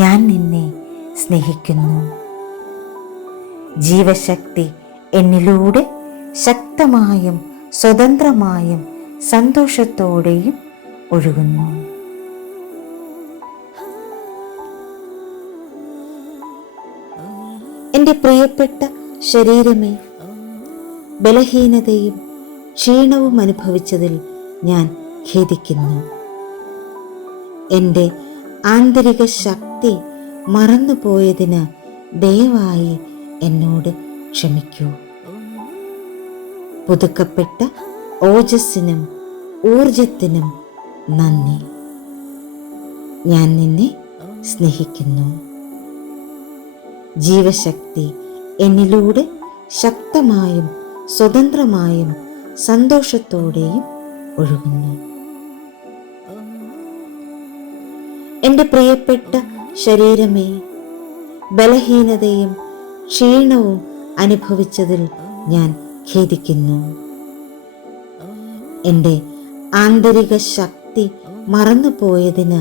ഞാൻ നിന്നെ സ്നേഹിക്കുന്നു. ജീവശക്തി എന്നിലൂടെ ശക്തമായും സ്വതന്ത്രമായും സന്തോഷത്തോടെയും ഒഴുകുന്നു. എൻ്റെ പ്രിയപ്പെട്ട ശരീരമേ, ബലഹീനതയും ക്ഷീണവും അനുഭവിച്ചതിൽ ഞാൻ ഖേദിക്കുന്നു. എൻ്റെ ആന്തരിക ശക്തി മറന്നുപോയതിന് ദയവായി എന്നോട് ക്ഷമിക്കൂ. പുതുക്കപ്പെട്ട ഓജസ്സിനും ഊർജത്തിനും നന്ദി. ഞാൻ നിന്നെ സ്നേഹിക്കുന്നു. ജീവശക്തി എന്നിലൂടെ ശക്തമായും സ്വതന്ത്രമായും സന്തോഷത്തോടെയും ഒഴുകുന്നു. എൻ്റെ പ്രിയപ്പെട്ട ശരീരമേ, ബലഹീനതയും ക്ഷീണവും അനുഭവിച്ചതിൽ ഞാൻ ഖേദിക്കുന്നു. എൻ്റെ ആന്തരിക ശക്തി മറന്നുപോയതിന്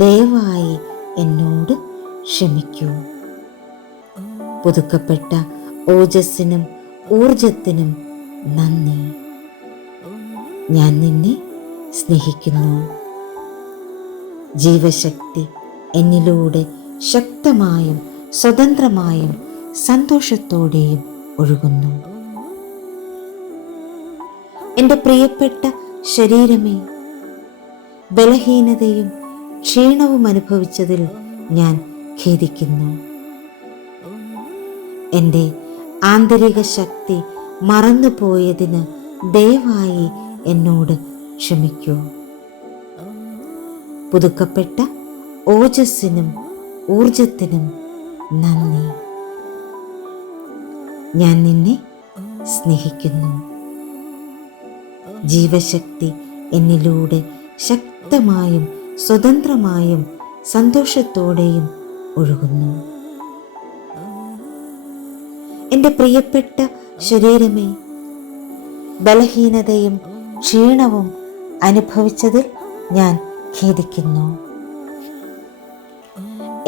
ദയവായി എന്നോട് ക്ഷമിക്കൂ. പുതുക്കപ്പെട്ട ഓജസ്സിനും ഊർജത്തിനും നന്ദി. ഞാൻ നിന്നെ സ്നേഹിക്കുന്നു. ജീവശക്തി എന്നിലൂടെ ശക്തമായും സ്വതന്ത്രമായും സന്തോഷത്തോടെയും ഒഴുകുന്നു. എൻ്റെ പ്രിയപ്പെട്ട ശരീരമേ, ബലഹീനതയും ക്ഷീണവും അനുഭവിച്ചതിൽ ഞാൻ ഖേദിക്കുന്നു. എൻ്റെ ആന്തരിക ശക്തി മറന്നുപോയതിന് ദയവായി എന്നോട് ക്ഷമിക്കൂ. പുതുക്കപ്പെട്ട ഓജസ്സിനും ഊർജത്തിനും നന്ദി. ഞാൻ നിന്നെ സ്നേഹിക്കുന്നു. ജീവശക്തി എന്നിലൂടെ ശക്തമായും സ്വതന്ത്രമായും സന്തോഷത്തോടെയും ഒഴുകുന്നു. എൻ്റെ പ്രിയപ്പെട്ട ശരീരമേ, ബലഹീനതയും ക്ഷീണവും അനുഭവിച്ചതിൽ ഞാൻ ഖേദിക്കുന്നു.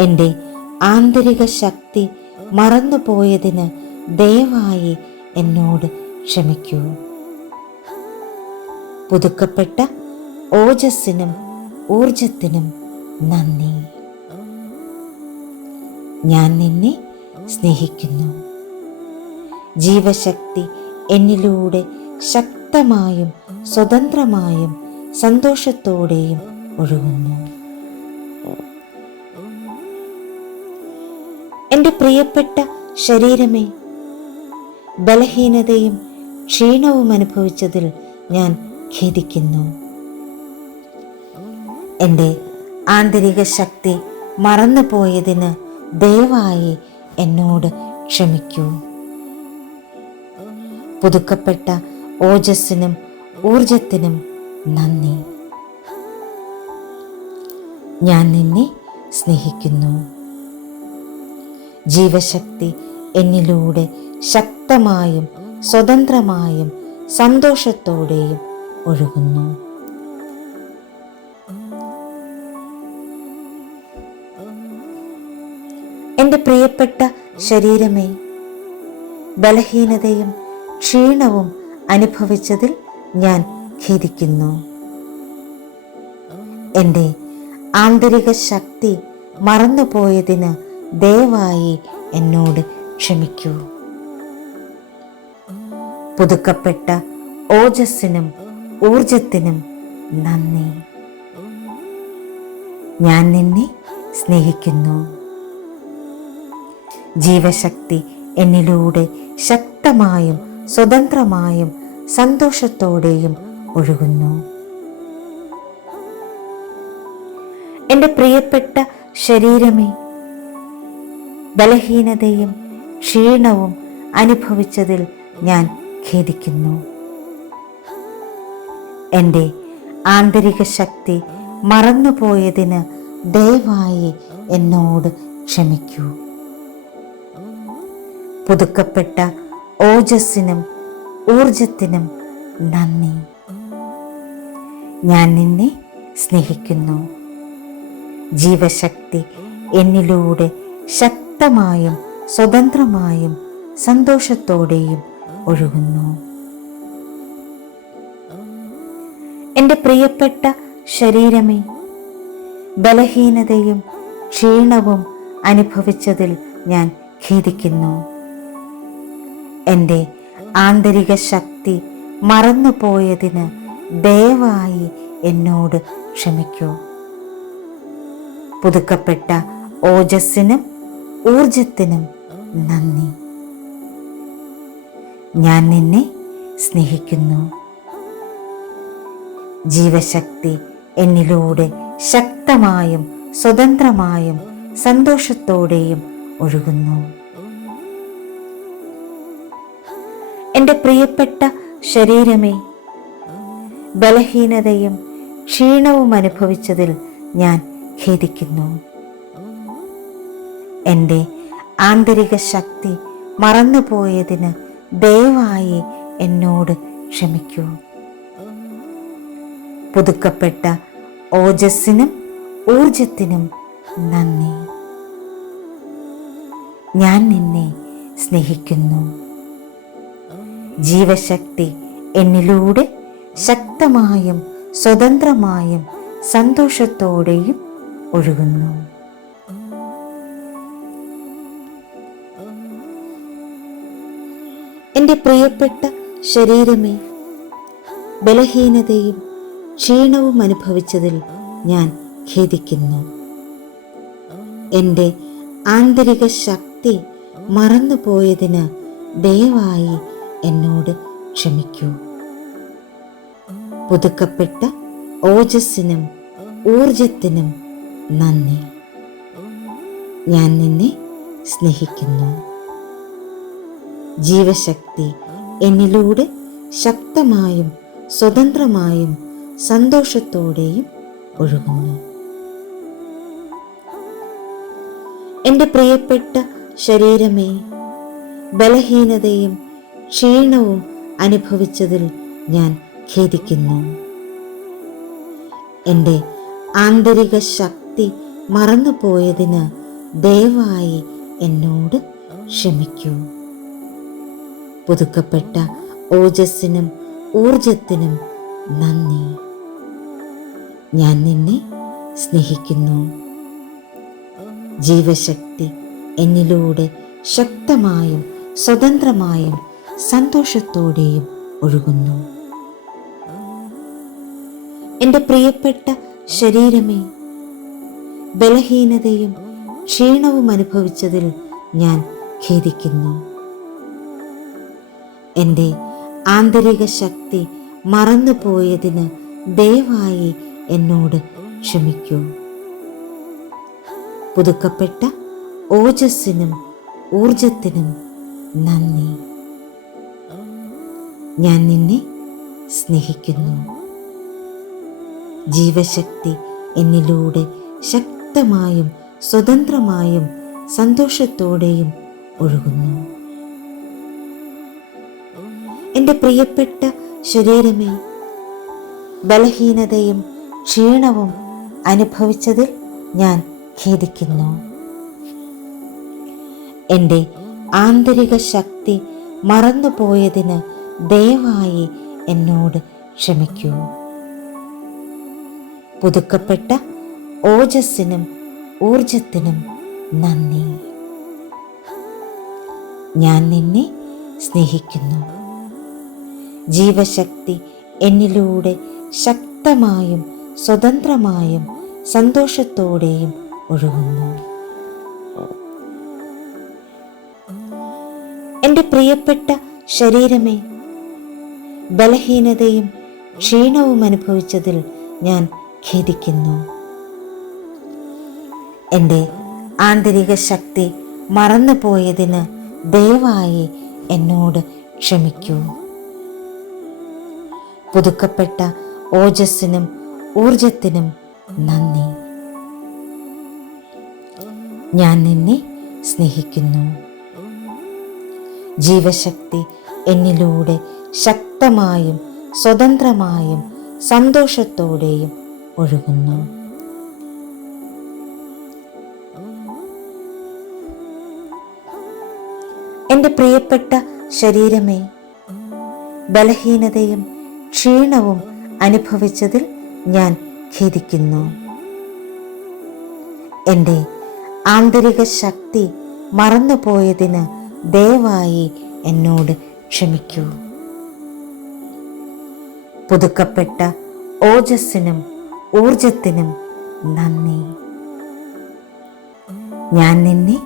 എൻ്റെ ആന്തരിക ശക്തി മറന്നുപോയതിന് ദയവായി എന്നോട് ക്ഷമിക്കൂ. പുതുക്കപ്പെട്ട ഓജസ്സിനും ഊർജത്തിനും നന്ദി. ഞാൻ നിന്നെ സ്നേഹിക്കുന്നു. ജീവശക്തി എന്നിലൂടെ ശക്തമായും സ്വതന്ത്രമായും സന്തോഷത്തോടെയും ഒഴുകുന്നു. എൻ്റെ പ്രിയപ്പെട്ട ശരീരമേ, ബലഹീനതയും ക്ഷീണവും അനുഭവിച്ചതിൽ ഞാൻ ഖേദിക്കുന്നു. എൻ്റെ ആന്തരിക ശക്തി മറന്നുപോയതിന് ദയവായി എന്നോട് ക്ഷമിക്കൂ. പുതുക്കപ്പെട്ട ഓജസ്സിനും ഊർജത്തിനും നന്ദി. ഞാൻ നിന്നെ സ്നേഹിക്കുന്നു. ജീവശക്തി എന്നിലൂടെ ശക്തമായും സ്വതന്ത്രമായും സന്തോഷത്തോടെയും ഒഴുകുന്നു. എൻ്റെ പ്രിയപ്പെട്ട ശരീരമേ, ബലഹീനതയും ക്ഷീണവും അനുഭവിച്ചതിൽ ഞാൻ ഖേദിക്കുന്നു. എൻ്റെ ആന്തരിക ശക്തി മറന്നുപോയതിന് ദയവായി എന്നോട് ക്ഷമിക്കൂ. പുതുക്കപ്പെട്ട ഓജസ്സിനും ഊർജത്തിനും നന്ദി. ഞാൻ നിന്നെ സ്നേഹിക്കുന്നു. ജീവശക്തി എന്നിലൂടെ ശക്തമായും സ്വതന്ത്രമായും സന്തോഷത്തോടെയും ഒഴുകുന്നു. എൻ്റെ പ്രിയപ്പെട്ട ശരീരമേ, ബലഹീനതയും ക്ഷീണവും അനുഭവിച്ചതിൽ ഞാൻ ഖേദിക്കുന്നു. എൻ്റെ ആന്തരിക ശക്തി മറന്നുപോയതിന് ദയവായി എന്നോട് ക്ഷമിക്കൂ. പുതുക്കപ്പെട്ട ഓജസ്സിനും ഊർജത്തിനും നന്ദി. ഞാൻ നിന്നെ സ്നേഹിക്കുന്നു. ജീവശക്തി എന്നിലൂടെ ശക്തമായും സ്വതന്ത്രമായും സന്തോഷത്തോടെയും ഒഴുകുന്നു. എൻ്റെ പ്രിയപ്പെട്ട ശരീരമേ, ബലഹീനതയും ക്ഷീണവും അനുഭവിച്ചതിൽ ഞാൻ ഖേദിക്കുന്നു. എൻ്റെ ആന്തരിക ശക്തി മറന്നുപോയതിന് ദയവായി എന്നോട് ക്ഷമിക്കൂ. പുതുക്കപ്പെട്ട ഓജസ്സിനും ഊർജത്തിനും നന്ദി. ഞാൻ നിന്നെ സ്നേഹിക്കുന്നു. ജീവശക്തി എന്നിലൂടെ ശക്തമായും സ്വതന്ത്രമായും സന്തോഷത്തോടെയും ഒഴുകുന്നു. എൻ്റെ പ്രിയപ്പെട്ട ശരീരമേ, ബലഹീനതയും ക്ഷീണവും അനുഭവിച്ചതിൽ ഞാൻ ഖേദിക്കുന്നു. എൻ്റെ ആന്തരിക ശക്തി മറന്നുപോയതിന് ദയവായി എന്നോട് ക്ഷമിക്കൂ. പുതുക്കപ്പെട്ട ഓജസ്സിനും ഊർജത്തിനും നന്ദി. ഞാൻ നിന്നെ സ്നേഹിക്കുന്നു. ജീവശക്തി എന്നിലൂടെ ശക്തമായും സ്വതന്ത്രമായും സന്തോഷത്തോടെയും ഒഴുകുന്നു. എൻ്റെ പ്രിയപ്പെട്ട ശരീരമേ, ബലഹീനതയും ക്ഷീണവും അനുഭവിച്ചതിൽ ഞാൻ ഖേദിക്കുന്നു. എൻ്റെ ആന്തരിക ശക്തി മറന്നുപോയതിന് ദയവായി എന്നോട് ക്ഷമിക്കൂ. പുതുക്കപ്പെട്ട ഓജസ്സിനും ഊർജത്തിനും നന്ദി. ഞാൻ നിന്നെ സ്നേഹിക്കുന്നു. ജീവശക്തി എന്നിലൂടെ ശക്തമായും സ്വതന്ത്രമായും സന്തോഷത്തോടെയും ഒഴുകുന്നു. എൻ്റെ പ്രിയപ്പെട്ട ശരീരമേ, ബലഹീനതയും ക്ഷീണവും അനുഭവിച്ചതിൽ ഞാൻ ഖേദിക്കുന്നു. എൻ്റെ ആന്തരിക ശക്തി മറന്നുപോയതിന് ദയവായി എന്നോട് ക്ഷമിക്കൂ. പുതുക്കപ്പെട്ട ഓജസ്സിനും ഊർജത്തിനും നന്ദി. ഞാൻ നിന്നെ സ്നേഹിക്കുന്നു. ജീവശക്തി എന്നിലൂടെ ശക്തമായും സ്വതന്ത്രമായും സന്തോഷത്തോടെയും ഒഴുകുന്നു. എൻ്റെ പ്രിയപ്പെട്ട ശരീരമേ, ബലഹീനതയും ക്ഷീണവും അനുഭവിച്ചതിൽ ഞാൻ ഖേദിക്കുന്നു. എൻ്റെ ആന്തരിക ശക്തി മറന്നുപോയതിന് ദയവായി എന്നോട് ക്ഷമിക്കൂ. പുതുക്കപ്പെട്ട ഓജസ്സിനും ഊർജത്തിനും നന്ദി. ഞാൻ നിന്നെ സ്നേഹിക്കുന്നു. ജീവശക്തി എന്നിലൂടെ ശക്തമായും സ്വതന്ത്രമായും സന്തോഷത്തോടെയും ഒഴുകുന്നു. എൻ്റെ പ്രിയപ്പെട്ട ശരീരമേ, ബലഹീനതയും ക്ഷീണവും അനുഭവിച്ചതിൽ ഞാൻ ഖേദിക്കുന്നു. എൻ്റെ ആന്തരിക ശക്തി മറന്നുപോയതിന് ദയവായി എന്നോട് ക്ഷമിക്കൂ. പുതുക്കപ്പെട്ട ഓജസ്സിനും ഊർജത്തിനും നന്ദി. ഞാൻ നിന്നെ സ്നേഹിക്കുന്നു. ജീവശക്തി എന്നിലൂടെ ശക്തമായും സ്വതന്ത്രമായും സന്തോഷത്തോടെയും ഒഴുകുന്നു. എൻ്റെ പ്രിയപ്പെട്ട ശരീരമേ, ബലഹീനതയും ക്ഷീണവും അനുഭവിച്ചതിൽ ഞാൻ ഖേദിക്കുന്നു. എൻ്റെ ആന്തരിക ശക്തി മറന്നുപോയതിന് ദയവായി എന്നോട് ക്ഷമിക്കൂ. പുതുക്കപ്പെട്ട ഓജസ്സിനും ഊർജത്തിനും നന്ദി. ഞാൻ നിന്നെ സ്നേഹിക്കുന്നു. ജീവശക്തി എന്നിലൂടെ ശക്തമായും സ്വതന്ത്രമായും സന്തോഷത്തോടെയും ഒഴുകുന്നു. എൻ്റെ പ്രിയപ്പെട്ട ശരീരമേ, ബലഹീനതയും ക്ഷീണവും അനുഭവിച്ചതിൽ ഞാൻ ഖേദിക്കുന്നു. എൻ്റെ ആന്തരിക ശക്തി മറന്നുപോയതിന് ദയവായി എന്നോട് ക്ഷമിക്കൂ. പുതുക്കപ്പെട്ട ഓജസ്സിനും ഊർജത്തിനും നന്ദി. ഞാൻ നിന്നെ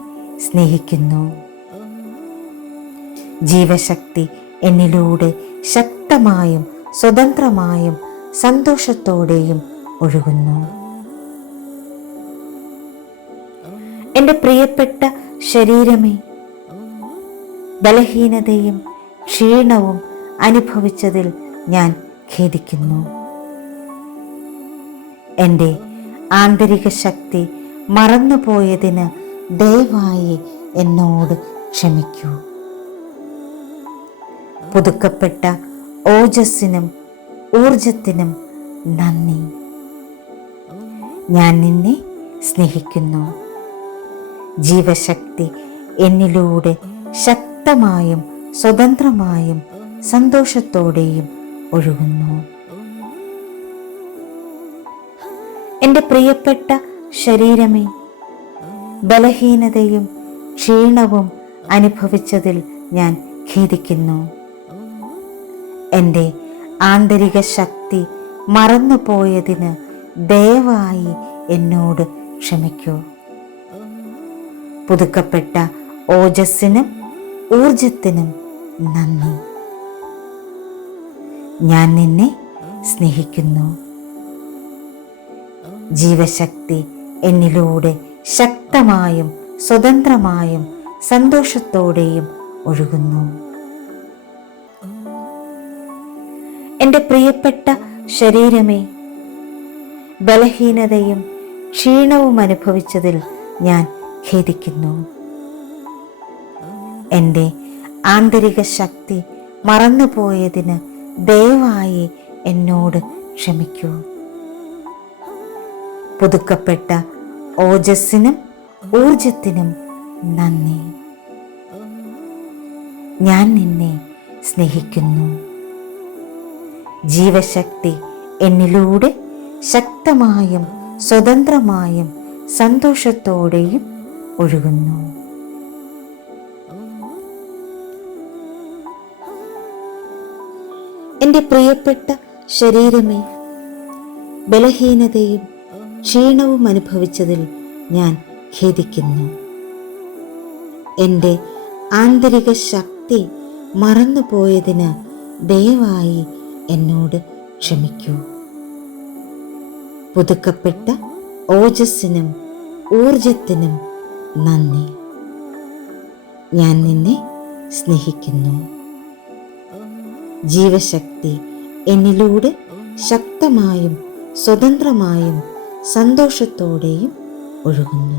സ്നേഹിക്കുന്നു. ജീവശക്തി എന്നിലൂടെ ശക്തമായും സ്വതന്ത്രമായും സന്തോഷത്തോടെയും ഒഴുകുന്നു. എൻ്റെ പ്രിയപ്പെട്ട ശരീരമേ, ബലഹീനതയും ക്ഷീണവും അനുഭവിച്ചതിൽ ഞാൻ ഖേദിക്കുന്നു. എൻ്റെ ആന്തരിക ശക്തി മറന്നുപോയതിന് ദയവായി എന്നോട് ക്ഷമിക്കൂ. പുതുക്കപ്പെട്ട ഓജസ്സിനും ഊർജത്തിനും നന്ദി. ഞാൻ നിന്നെ സ്നേഹിക്കുന്നു. ജീവശക്തി എന്നിലൂടെ ശക്തമായും സ്വതന്ത്രമായും സന്തോഷത്തോടെയും ഒഴുകുന്നു. എൻ്റെ പ്രിയപ്പെട്ട ശരീരമേ, ബലഹീനതയും ക്ഷീണവും അനുഭവിച്ചതിൽ ഞാൻ ഖേദിക്കുന്നു. എൻ്റെ ആന്തരിക ശക്തി മറന്നുപോയതിന് ദയവായി എന്നോട് ക്ഷമിക്കൂ. പുതുക്കപ്പെട്ട ഓജസ്സിനും ഊർജത്തിനും നന്ദി. ഞാൻ നിന്നെ സ്നേഹിക്കുന്നു. ജീവശക്തി എന്നിലൂടെ ശക്തമായും സ്വതന്ത്രമായും സന്തോഷത്തോടെയും ഒഴുകുന്നു. എൻ്റെ പ്രിയപ്പെട്ട ശരീരമേ, ബലഹീനതയും ക്ഷീണവും അനുഭവിച്ചതിൽ ഞാൻ ഖേദിക്കുന്നു. എൻ്റെ ആന്തരിക ശക്തി മറന്നുപോയതിന് ദയവായി എന്നോട് ക്ഷമിക്കൂ. പുതുക്കപ്പെട്ട ഓജസ്സിനും ഊർജത്തിനും നന്ദി. ഞാൻ നിന്നെ സ്നേഹിക്കുന്നു. ജീവശക്തി എന്നിലൂടെ ശക്തമായും സ്വതന്ത്രമായും സന്തോഷത്തോടെയും ഒഴുകുന്നു. എൻ്റെ പ്രിയപ്പെട്ട ശരീരമേ, ബലഹീനതയും ക്ഷീണവും അനുഭവിച്ചതിൽ ഞാൻ ഖേദിക്കുന്നു. എൻ്റെ ആന്തരിക ശക്തി മറന്നുപോയതിന് ദയവായി എന്നോട് ക്ഷമിക്കൂ. പുതുക്കപ്പെട്ട ഓജസ്സിനും ഊർജത്തിനും നന്ദി. ഞാൻ നിന്നെ സ്നേഹിക്കുന്നു. ജീവശക്തി എന്നിലൂടെ ശക്തമായും സ്വതന്ത്രമായും സന്തോഷത്തോടെയും ഒഴുകുന്നു.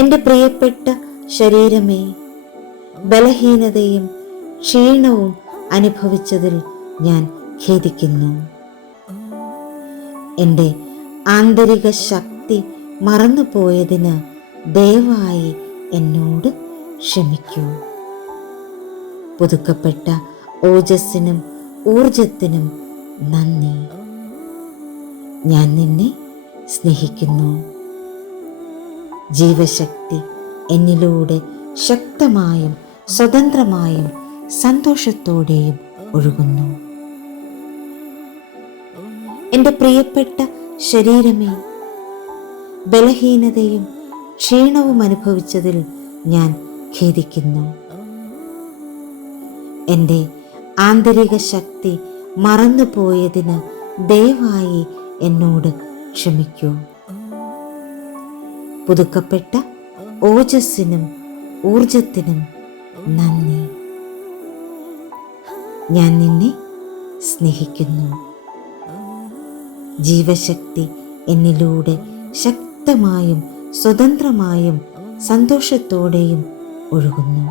എൻ്റെ പ്രിയപ്പെട്ട ശരീരമേ, ബലഹീനതയും ക്ഷീണവും അനുഭവിച്ചതിൽ ഞാൻ ഖേദിക്കുന്നു. എൻ്റെ ആന്തരിക ശക്തി മറന്നുപോയതിന് ദയവായി എന്നോട് ക്ഷമിക്കൂ. പുതുക്കപ്പെട്ട ഓജസ്സിനും ഊർജത്തിനും നന്ദി. ഞാൻ നിന്നെ സ്നേഹിക്കുന്നു. ജീവശക്തി എന്നിലൂടെ ശക്തമായും സ്വതന്ത്രമായും സന്തോഷത്തോടെയും ഒഴുകുന്നു. എൻ്റെ പ്രിയപ്പെട്ട ശരീരമേ, ബലഹീനതയും ക്ഷീണവും അനുഭവിച്ചതിൽ ഞാൻ ഖേദിക്കുന്നു. എൻ്റെ ആന്തരിക ശക്തി മറന്നുപോയതിന് ദയവായി എന്നോട് ക്ഷമിക്കൂ. പുതുക്കപ്പെട്ട ഓജസ്സിനും ഊർജത്തിനും നന്ദി. ഞാൻ നിന്നെ സ്നേഹിക്കുന്നു. ജീവശക്തി എന്നിലൂടെ ശക്തമായും സ്വതന്ത്രമായും സന്തോഷത്തോടെയും ഒഴുകുന്നു.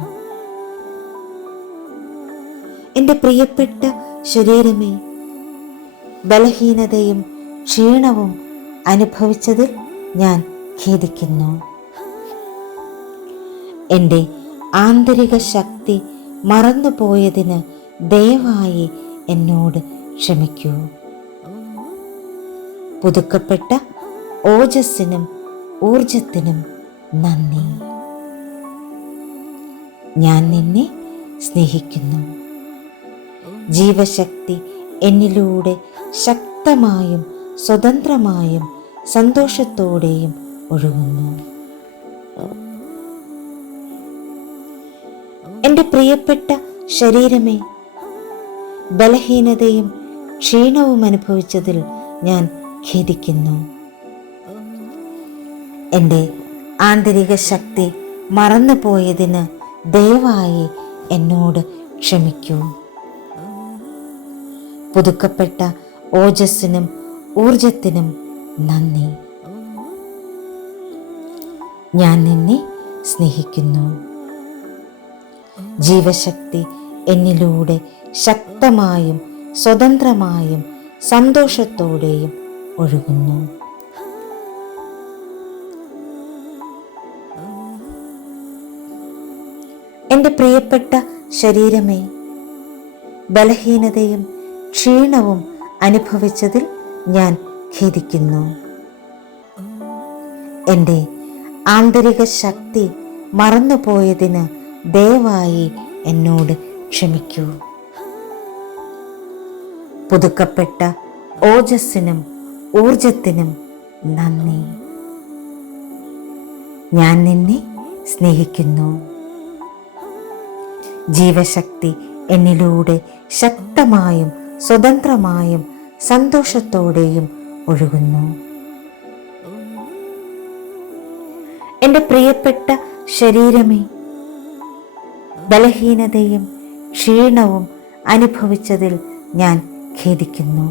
എൻ്റെ പ്രിയപ്പെട്ട ശരീരമേ, ബലഹീനതയും ക്ഷീണവും അനുഭവിച്ചതിൽ ഞാൻ ഖേദിക്കുന്നു. എൻ്റെ ആന്തരിക ശക്തി മറന്നുപോയതിന് ദയവായി എന്നോട് ക്ഷമിക്കൂ. പുതുക്കപ്പെട്ട ഓജസ്സിനും ഊർജത്തിനും നന്ദി. ഞാൻ നിന്നെ സ്നേഹിക്കുന്നു. ജീവശക്തി എന്നിലൂടെ ശക്തമായും സ്വതന്ത്രമായും സന്തോഷത്തോടെയും ഒഴുകുന്നു. എൻ്റെ പ്രിയപ്പെട്ട ശരീരമേ, ബലഹീനതയും ക്ഷീണവും അനുഭവിച്ചതിൽ ഞാൻ ഖേദിക്കുന്നു. എൻ്റെ ആന്തരിക ശക്തി മറന്നുപോയതിന് ദയവായി എന്നോട് ക്ഷമിക്കൂ. പുതുക്കപ്പെട്ട ഓജസ്സിനും ഊർജത്തിനും നന്ദി. ഞാൻ നിന്നെ സ്നേഹിക്കുന്നു. ജീവശക്തി എന്നിലൂടെ ശക്തമായും സ്വതന്ത്രമായും സന്തോഷത്തോടെയും ഒഴുകുന്നു. എൻ്റെ പ്രിയപ്പെട്ട ശരീരമേ, ബലഹീനതയും ക്ഷീണവും അനുഭവിച്ചതിൽ ഞാൻ ഖേദിക്കുന്നു. എൻ്റെ ആന്തരിക ശക്തി മറന്നുപോയതിന് ദയവായി എന്നോട് ക്ഷമിക്കൂ. പുതുക്കപ്പെട്ട ഓജസ്സിനും ഊർജത്തിനും നന്ദി. ഞാൻ നിന്നെ സ്നേഹിക്കുന്നു. ജീവശക്തി എന്നിലൂടെ ശക്തമായും സ്വതന്ത്രമായും സന്തോഷത്തോടെയും ഒഴുകുന്നു. എൻ്റെ പ്രിയപ്പെട്ട ശരീരമേ, ബലഹീനതയും ക്ഷീണവും അനുഭവിച്ചതിൽ ഞാൻ ഖേദിക്കുന്നു.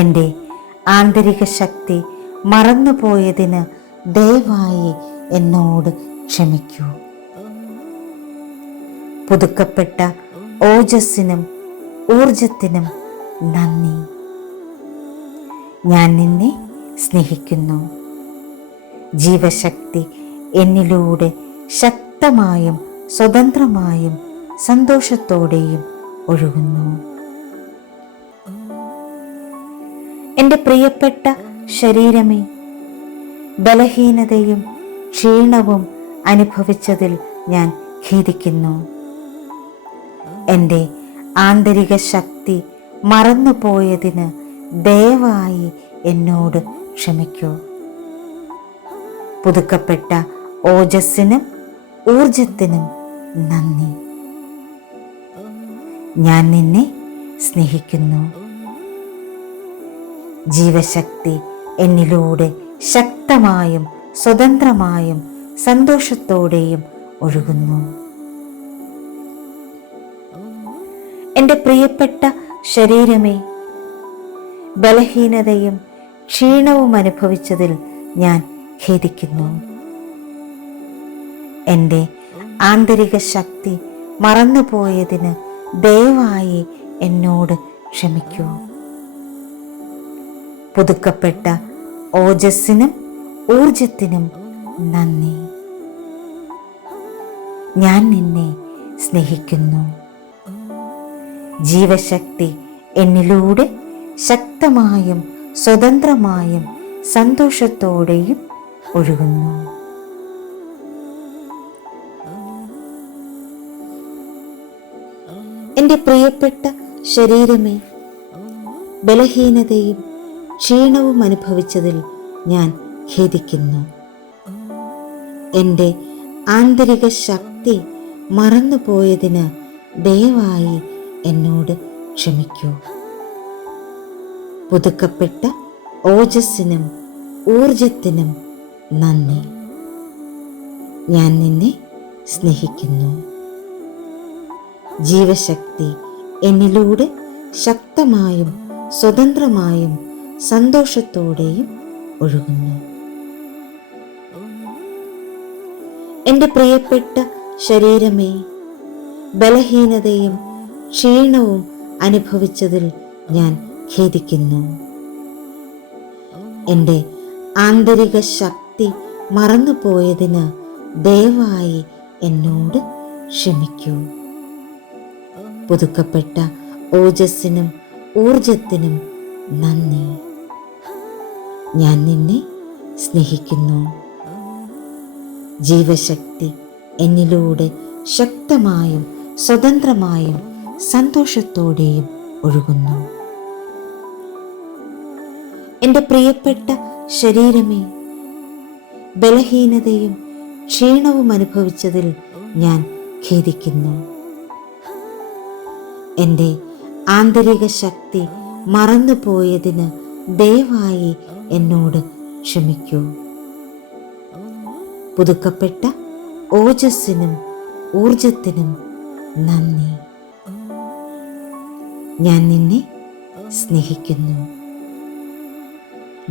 എൻ്റെ ആന്തരിക ശക്തി മറന്നുപോയതിന് ദയവായി എന്നോട് ക്ഷമിക്കൂ. പുതുക്കപ്പെട്ട ഓജസ്സിനും ഊർജത്തിനും നന്ദി. ഞാൻ നിന്നെ സ്നേഹിക്കുന്നു. ജീവശക്തി എന്നിലൂടെ ശക്തമായും സ്വതന്ത്രമായും സന്തോഷത്തോടെയും ഒഴുകുന്നു. എൻ്റെ പ്രിയപ്പെട്ട ശരീരമേ, ബലഹീനതയും ക്ഷീണവും അനുഭവിച്ചതിൽ ഞാൻ ഖേദിക്കുന്നു. എൻ്റെ ആന്തരിക ശക്തി മറന്നുപോയതിന് ദയവായി എന്നോട് ക്ഷമിക്കൂ. പുതുക്കപ്പെട്ട ഓജസ്സിനും ഊർജത്തിനും നന്ദി. ഞാൻ നിന്നെ സ്നേഹിക്കുന്നു. ജീവശക്തി എന്നിലൂടെ ശക്തമായും സ്വതന്ത്രമായും സന്തോഷത്തോടെയും ഒഴുകുന്നു. എൻ്റെ പ്രിയപ്പെട്ട ശരീരമേ, ബലഹീനതയും ക്ഷീണവും അനുഭവിച്ചതിൽ ഞാൻ ഖേദിക്കുന്നു. എൻ്റെ ആന്തരിക ശക്തി മറന്നുപോയതിന് ദയവായി എന്നോട് ക്ഷമിക്കൂ. പുതുക്കപ്പെട്ട ഓജസ്സിനും ഊർജത്തിനും നന്ദി. ഞാൻ നിന്നെ സ്നേഹിക്കുന്നു. ജീവശക്തി എന്നിലൂടെ ശക്തമായും സ്വതന്ത്രമായും സന്തോഷത്തോടെയും ഒഴുകുന്നു. എൻ്റെ പ്രിയപ്പെട്ട ശരീരമേ, ബലഹീനതയും ക്ഷീണവും അനുഭവിച്ചതിൽ ഞാൻ ഖേദിക്കുന്നു. എൻ്റെ ആന്തരിക ശക്തി മറന്നുപോയതിന് ദയവായി എന്നോട് ക്ഷമിക്കൂ. പുതുക്കപ്പെട്ട ഓജസ്സിനും ഊർജത്തിനും നന്ദി. ഞാൻ നിന്നെ സ്നേഹിക്കുന്നു. ജീവശക്തി എന്നിലൂടെ ശക്തമായും സ്വതന്ത്രമായും സന്തോഷത്തോടെയും ഒഴുകുന്നു. എൻ്റെ പ്രിയപ്പെട്ട ശരീരമേ, ബലഹീനതയും ക്ഷീണവും അനുഭവിച്ചതിൽ ഞാൻ ഖേദിക്കുന്നു. എൻ്റെ ആന്തരിക ശക്തി മറന്നുപോയതിന് ദയവായി എന്നോട് ക്ഷമിക്കൂ. പുതുക്കപ്പെട്ട ഓജസ്സിനും ഊർജത്തിനും നന്ദി. ഞാൻ നിന്നെ സ്നേഹിക്കുന്നു. ജീവശക്തി എന്നിലൂടെ ശക്തമായും സ്വതന്ത്രമായും സന്തോഷത്തോടെയും ഒഴുകുന്നു. എൻ്റെ പ്രിയപ്പെട്ട ശരീരമേ, ബലഹീനതയും ക്ഷീണവും അനുഭവിച്ചതിൽ ഞാൻ ഖേദിക്കുന്നു. എൻ്റെ ആന്തരിക ശക്തി മറന്നുപോയതിന് ദയവായി എന്നോട് ക്ഷമിക്കൂ. പുതുക്കപ്പെട്ട ഓജസ്സിനും ഊർജത്തിനും നന്ദി. ഞാൻ നിന്നെ സ്നേഹിക്കുന്നു.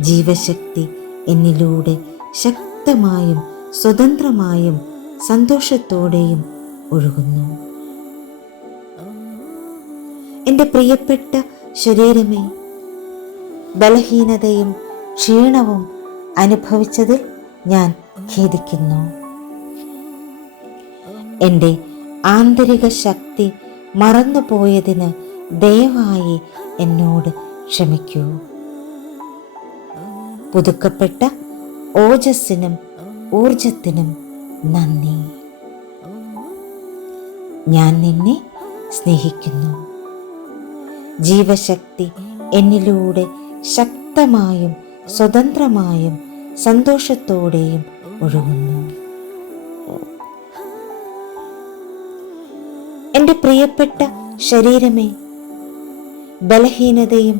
ജീവശക്തി എന്നിലൂടെ ശക്തമായും സ്വതന്ത്രമായും സന്തോഷത്തോടെയും ഒഴുകുന്നു. എൻ്റെ പ്രിയപ്പെട്ട ശരീരമേ, ബലഹീനതയും ക്ഷീണവും അനുഭവിച്ചതിൽ ഞാൻ ഖേദിക്കുന്നു. എൻ്റെ ആന്തരിക ശക്തി മറന്നുപോയതിന് ദയവായി എന്നോട് ക്ഷമിക്കൂ. പുതുക്കപ്പെട്ട ഓജസ്സിനും ഊർജത്തിനും നന്ദി. ഞാൻ നിന്നെ സ്നേഹിക്കുന്നു. ജീവശക്തി എന്നിലൂടെ ശക്തമായും സ്വതന്ത്രമായും സന്തോഷത്തോടെയും ഒഴുകുന്നു. എൻ്റെ പ്രിയപ്പെട്ട ശരീരമേ, ബലഹീനതയും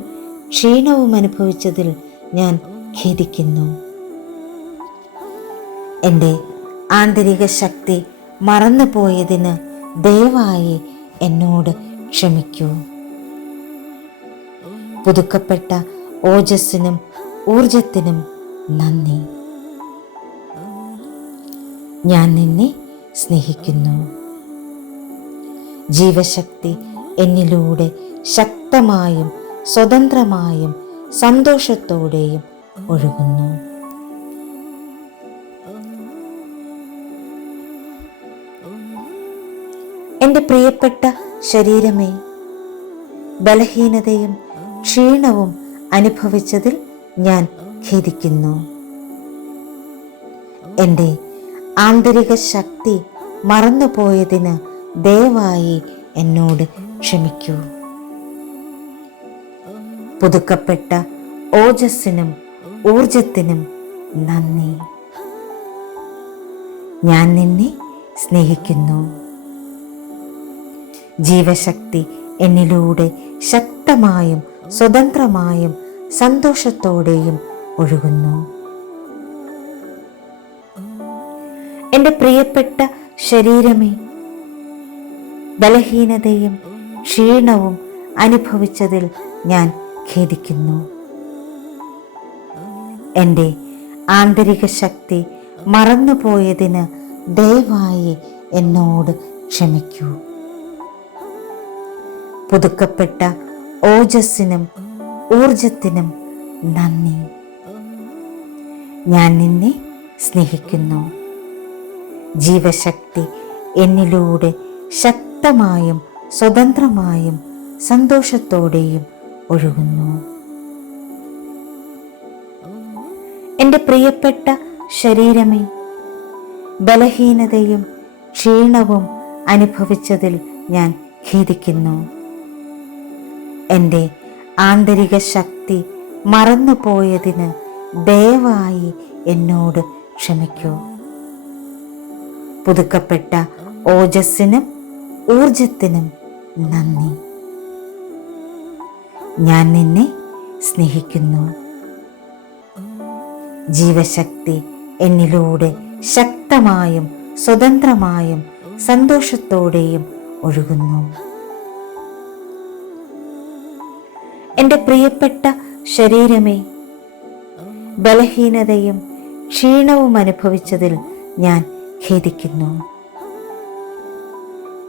ക്ഷീണവും അനുഭവിച്ചതിൽ ഞാൻ ഖേദിക്കുന്നു. എൻ്റെ ആന്തരിക ശക്തി മറന്നുപോയതിന് ദയവായി എന്നോട് ക്ഷമിക്കൂ. പുതുക്കപ്പെട്ട ഓജസ്സിനും ഊർജത്തിനും നന്ദി. ഞാൻ നിന്നെ സ്നേഹിക്കുന്നു. ജീവശക്തി എന്നിലൂടെ ശക്തമായും സ്വതന്ത്രമായും സന്തോഷത്തോടെയും ഒഴുകുന്നു. എൻ്റെ പ്രിയപ്പെട്ട ശരീരമേ, ബലഹീനതയും ക്ഷീണവും അനുഭവിച്ചതിൽ ഞാൻ ഖേദിക്കുന്നു. എൻ്റെ ആന്തരിക ശക്തി മറന്നുപോയതിന് ദയവായി എന്നോട് ക്ഷമിക്കൂ. പുതുക്കപ്പെട്ട ഓജസ്സിനും ഊർജത്തിനും നന്ദി. ഞാൻ നിന്നെ സ്നേഹിക്കുന്നു. ജീവശക്തി എന്നിലൂടെ ശക്തമായും സ്വതന്ത്രമായും സന്തോഷത്തോടെയും ഒഴുകുന്നു. എൻ്റെ പ്രിയപ്പെട്ട ശരീരമേ, ബലഹീനതയും ക്ഷീണവും അനുഭവിച്ചതിൽ ഞാൻ ഖേദിക്കുന്നു. എൻ്റെ ആന്തരിക ശക്തി മറന്നുപോയതിന് ദയവായി എന്നോട് ക്ഷമിക്കൂ. പുതുക്കപ്പെട്ട ഓജസ്സിനും ഊർജത്തിനും നന്ദി. ഞാൻ നിന്നെ സ്നേഹിക്കുന്നു. ജീവശക്തി എന്നിലൂടെ ശക്തമായും സ്വതന്ത്രമായും സന്തോഷത്തോടെയും ഒഴുകുന്നു. എൻ്റെ പ്രിയപ്പെട്ട ശരീരമേ, ബലഹീനതയും ക്ഷീണവും അനുഭവിച്ചതിൽ ഞാൻ ഖേദിക്കുന്നു. എൻ്റെ ആന്തരിക ശക്തി മറന്നുപോയതിന് ദയവായി എന്നോട് ക്ഷമിക്കൂ. പുതുക്കപ്പെട്ട ഓജസ്സിനും ഊർജത്തിനും നന്ദി. ഞാൻ നിന്നെ സ്നേഹിക്കുന്നു. ജീവശക്തി എന്നിലൂടെ ശക്തമായും സ്വതന്ത്രമായും സന്തോഷത്തോടെയും ഒഴുകുന്നു. എൻ്റെ പ്രിയപ്പെട്ട ശരീരമേ, ബലഹീനതയും ക്ഷീണവും അനുഭവിച്ചതിൽ ഞാൻ ഖേദിക്കുന്നു.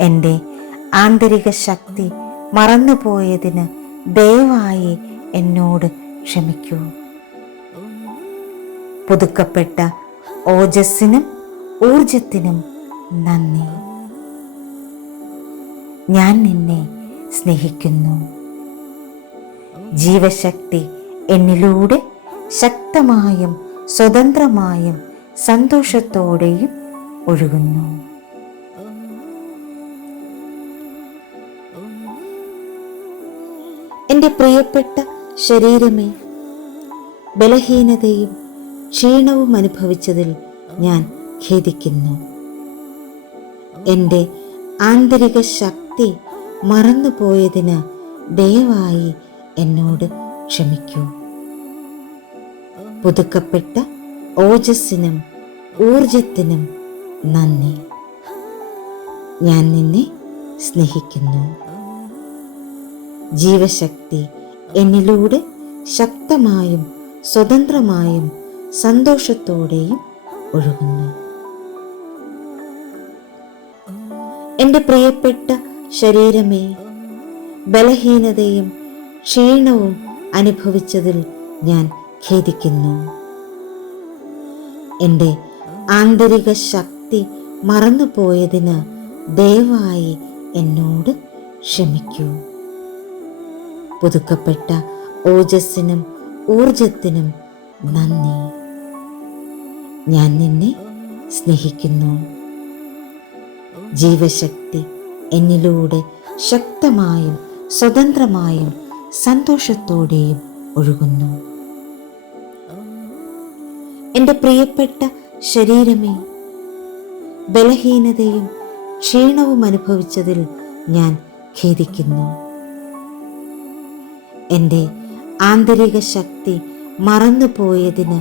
എൻ്റെ ആന്തരിക ശക്തി മറന്നുപോയതിന് ദയവായി എന്നോട് ക്ഷമിക്കൂ. പുതുക്കപ്പെട്ട ഓജസ്സിനും ഊർജത്തിനും നന്ദി. ഞാൻ നിന്നെ സ്നേഹിക്കുന്നു. ജീവശക്തി എന്നിലൂടെ ശക്തമായും സ്വതന്ത്രമായും സന്തോഷത്തോടെയും ഒഴുകുന്നു. എൻ്റെ പ്രിയപ്പെട്ട ശരീരമേ, ബലഹീനതയും ക്ഷീണവും അനുഭവിച്ചതിൽ ഞാൻ ഖേദിക്കുന്നു. എൻ്റെ ആന്തരിക ശക്തി മറന്നുപോയതിന് ദയവായി എന്നോട് ക്ഷമിക്കൂ. പുതുക്കപ്പെട്ട ഓജസ്സിനും ഊർജത്തിനും നന്ദി. ഞാൻ നിന്നെ സ്നേഹിക്കുന്നു. ജീവശക്തി എന്നിലൂടെ ശക്തമായും സ്വതന്ത്രമായും സന്തോഷത്തോടെയും ഒഴുകുന്നു. എൻ്റെ പ്രിയപ്പെട്ട ശരീരമേ, ബലഹീനതയും ക്ഷീണവും അനുഭവിച്ചതിൽ ഞാൻ ഖേദിക്കുന്നു. എൻ്റെ ആന്തരിക ശക്തി മറന്നുപോയതിന് ദയവായി എന്നോട് ക്ഷമിക്കൂ. പുതുക്കപ്പെട്ട ഓജസ്സിനും ഊർജത്തിനും നന്ദി. ഞാൻ നിന്നെ സ്നേഹിക്കുന്നു. ജീവശക്തി എന്നിലൂടെ ശക്തമായും സ്വതന്ത്രമായും സന്തോഷത്തോടെയും ഒഴുകുന്നു. എൻ്റെ പ്രിയപ്പെട്ട ശരീരമേ, ബലഹീനതയും ക്ഷീണവും അനുഭവിച്ചതിൽ ഞാൻ ഖേദിക്കുന്നു. എൻ്റെ ആന്തരിക ശക്തി മറന്നുപോയതിന്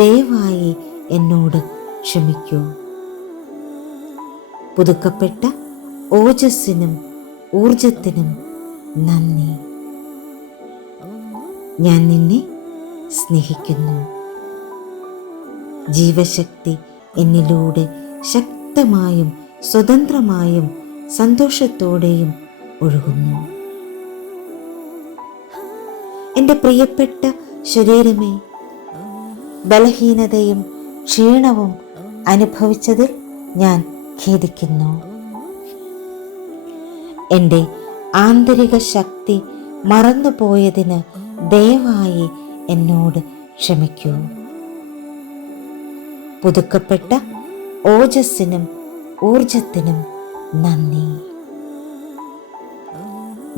ദയവായി എന്നോട് ക്ഷമിക്കൂ. പുതുക്കപ്പെട്ട ഓജസ്സിനും ഊർജത്തിനും നന്ദി. ഞാൻ നിന്നെ സ്നേഹിക്കുന്നു. ജീവശക്തി എന്നിലൂടെ ശക്തമായും സ്വതന്ത്രമായും സന്തോഷത്തോടെയും ഒഴുകുന്നു. എൻ്റെ പ്രിയപ്പെട്ട ശരീരമേ, ബലഹീനതയും ക്ഷീണവും അനുഭവിച്ചതിൽ ഞാൻ ഖേദിക്കുന്നു. എൻ്റെ ആന്തരിക ശക്തി മറന്നുപോയതിന് ദയവായി എന്നോട് ക്ഷമിക്കൂ. പുതുക്കപ്പെട്ട ഓജസ്സിനും ഊർജത്തിനും നന്ദി.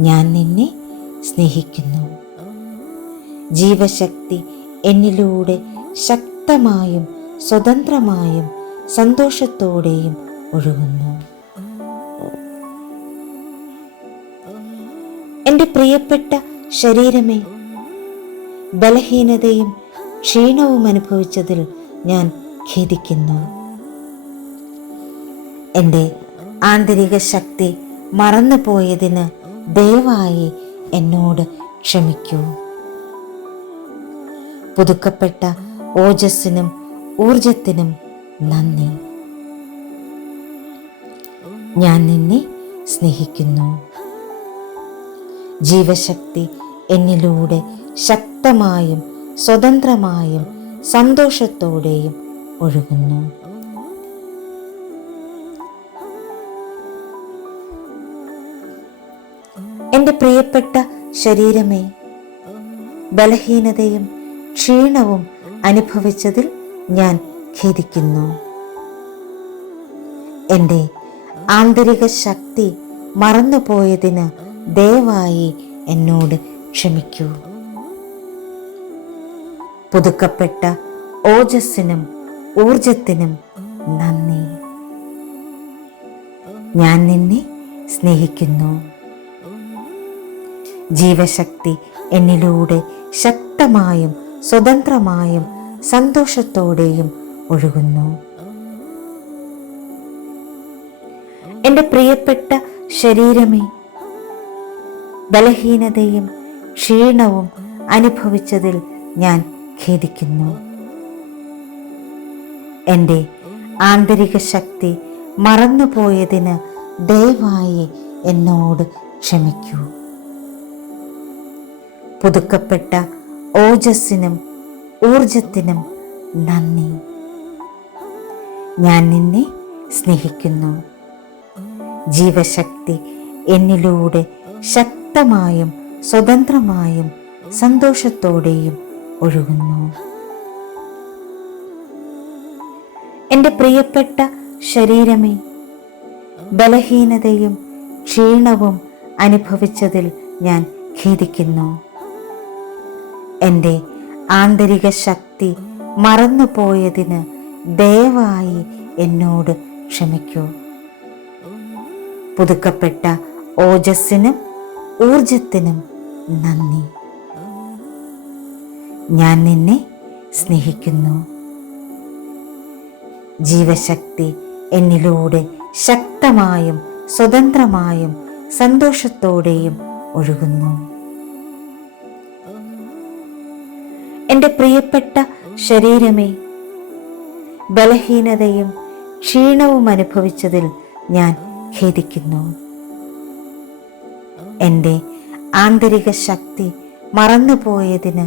ഞാൻ നിന്നെ സ്നേഹിക്കുന്നു. ജീവശക്തി എന്നിലൂടെ ശക്തമായും സ്വതന്ത്രമായും സന്തോഷത്തോടെയും ഒഴുകുന്നു. എൻ്റെ പ്രിയപ്പെട്ട ശരീരമേ, ബലഹീനതയും ക്ഷീണവും അനുഭവിച്ചതിൽ ഞാൻ ഖേദിക്കുന്നു. എൻ്റെ ആന്തരിക ശക്തി മറന്നുപോയതിന് ദയവായി എന്നോട് ക്ഷമിക്കൂ. പുതുക്കപ്പെട്ട ഓജസ്സിനും ഊർജത്തിനും നന്ദി. ഞാൻ നിന്നെ സ്നേഹിക്കുന്നു. ജീവശക്തി എന്നിലൂടെ ശക്തമായും സ്വതന്ത്രമായും സന്തോഷത്തോടെയും ഒഴുകുന്നു. എൻ്റെ പ്രിയപ്പെട്ട ശരീരമേ, ബലഹീനതയും ക്ഷീണവും അനുഭവിച്ചതിൽ ഞാൻ ഖേദിക്കുന്നു. എൻ്റെ ആന്തരിക ശക്തി മറന്നുപോയതിന് ദയവായി എന്നോട് ക്ഷമിക്കൂ. പുതുക്കപ്പെട്ട ഓജസ്സിനും ഊർജത്തിനും നന്ദി. ഞാൻ നിന്നെ സ്നേഹിക്കുന്നു. ജീവശക്തി എന്നിലൂടെ ശക്തമായും സ്വതന്ത്രമായും സന്തോഷത്തോടെയും ഒഴുകുന്നു. എൻ്റെ പ്രിയപ്പെട്ട ശരീരമേ, ബലഹീനതയും ക്ഷീണവും അനുഭവിച്ചതിൽ ഞാൻ ഖേദിക്കുന്നു. എൻ്റെ ആന്തരിക ശക്തി മറന്നുപോയതിന് ദയവായി എന്നോട് ക്ഷമിക്കൂ. പുതുക്കപ്പെട്ട ഓജസ്സിനും ഊർജത്തിനും നന്ദി. ഞാൻ നിന്നെ സ്നേഹിക്കുന്നു. ജീവശക്തി എന്നിലൂടെ ശക്തമായും സ്വതന്ത്രമായും സന്തോഷത്തോടെയും ഒഴുകുന്നു. എൻ്റെ പ്രിയപ്പെട്ട ശരീരമേ, ബലഹീനതയും ക്ഷീണവും അനുഭവിച്ചതിൽ ഞാൻ ഖേദിക്കുന്നു. എൻ്റെ ആന്തരിക ശക്തി മറന്നുപോയതിന് ദയവായി എന്നോട് ക്ഷമിക്കൂ. പുതുക്കപ്പെട്ട ഓജസ്സിനും ഊർജത്തിനും നന്ദി. ഞാൻ നിന്നെ സ്നേഹിക്കുന്നു. ജീവശക്തി എന്നിലൂടെ ശക്തമായും സ്വതന്ത്രമായും സന്തോഷത്തോടെയും ഒഴുകുന്നു. എൻ്റെ പ്രിയപ്പെട്ട ശരീരമേ, ബലഹീനതയും ക്ഷീണവും അനുഭവിച്ചതിൽ ഞാൻ ഖേദിക്കുന്നു. എൻ്റെ ആന്തരിക ശക്തി മറന്നുപോയതിന്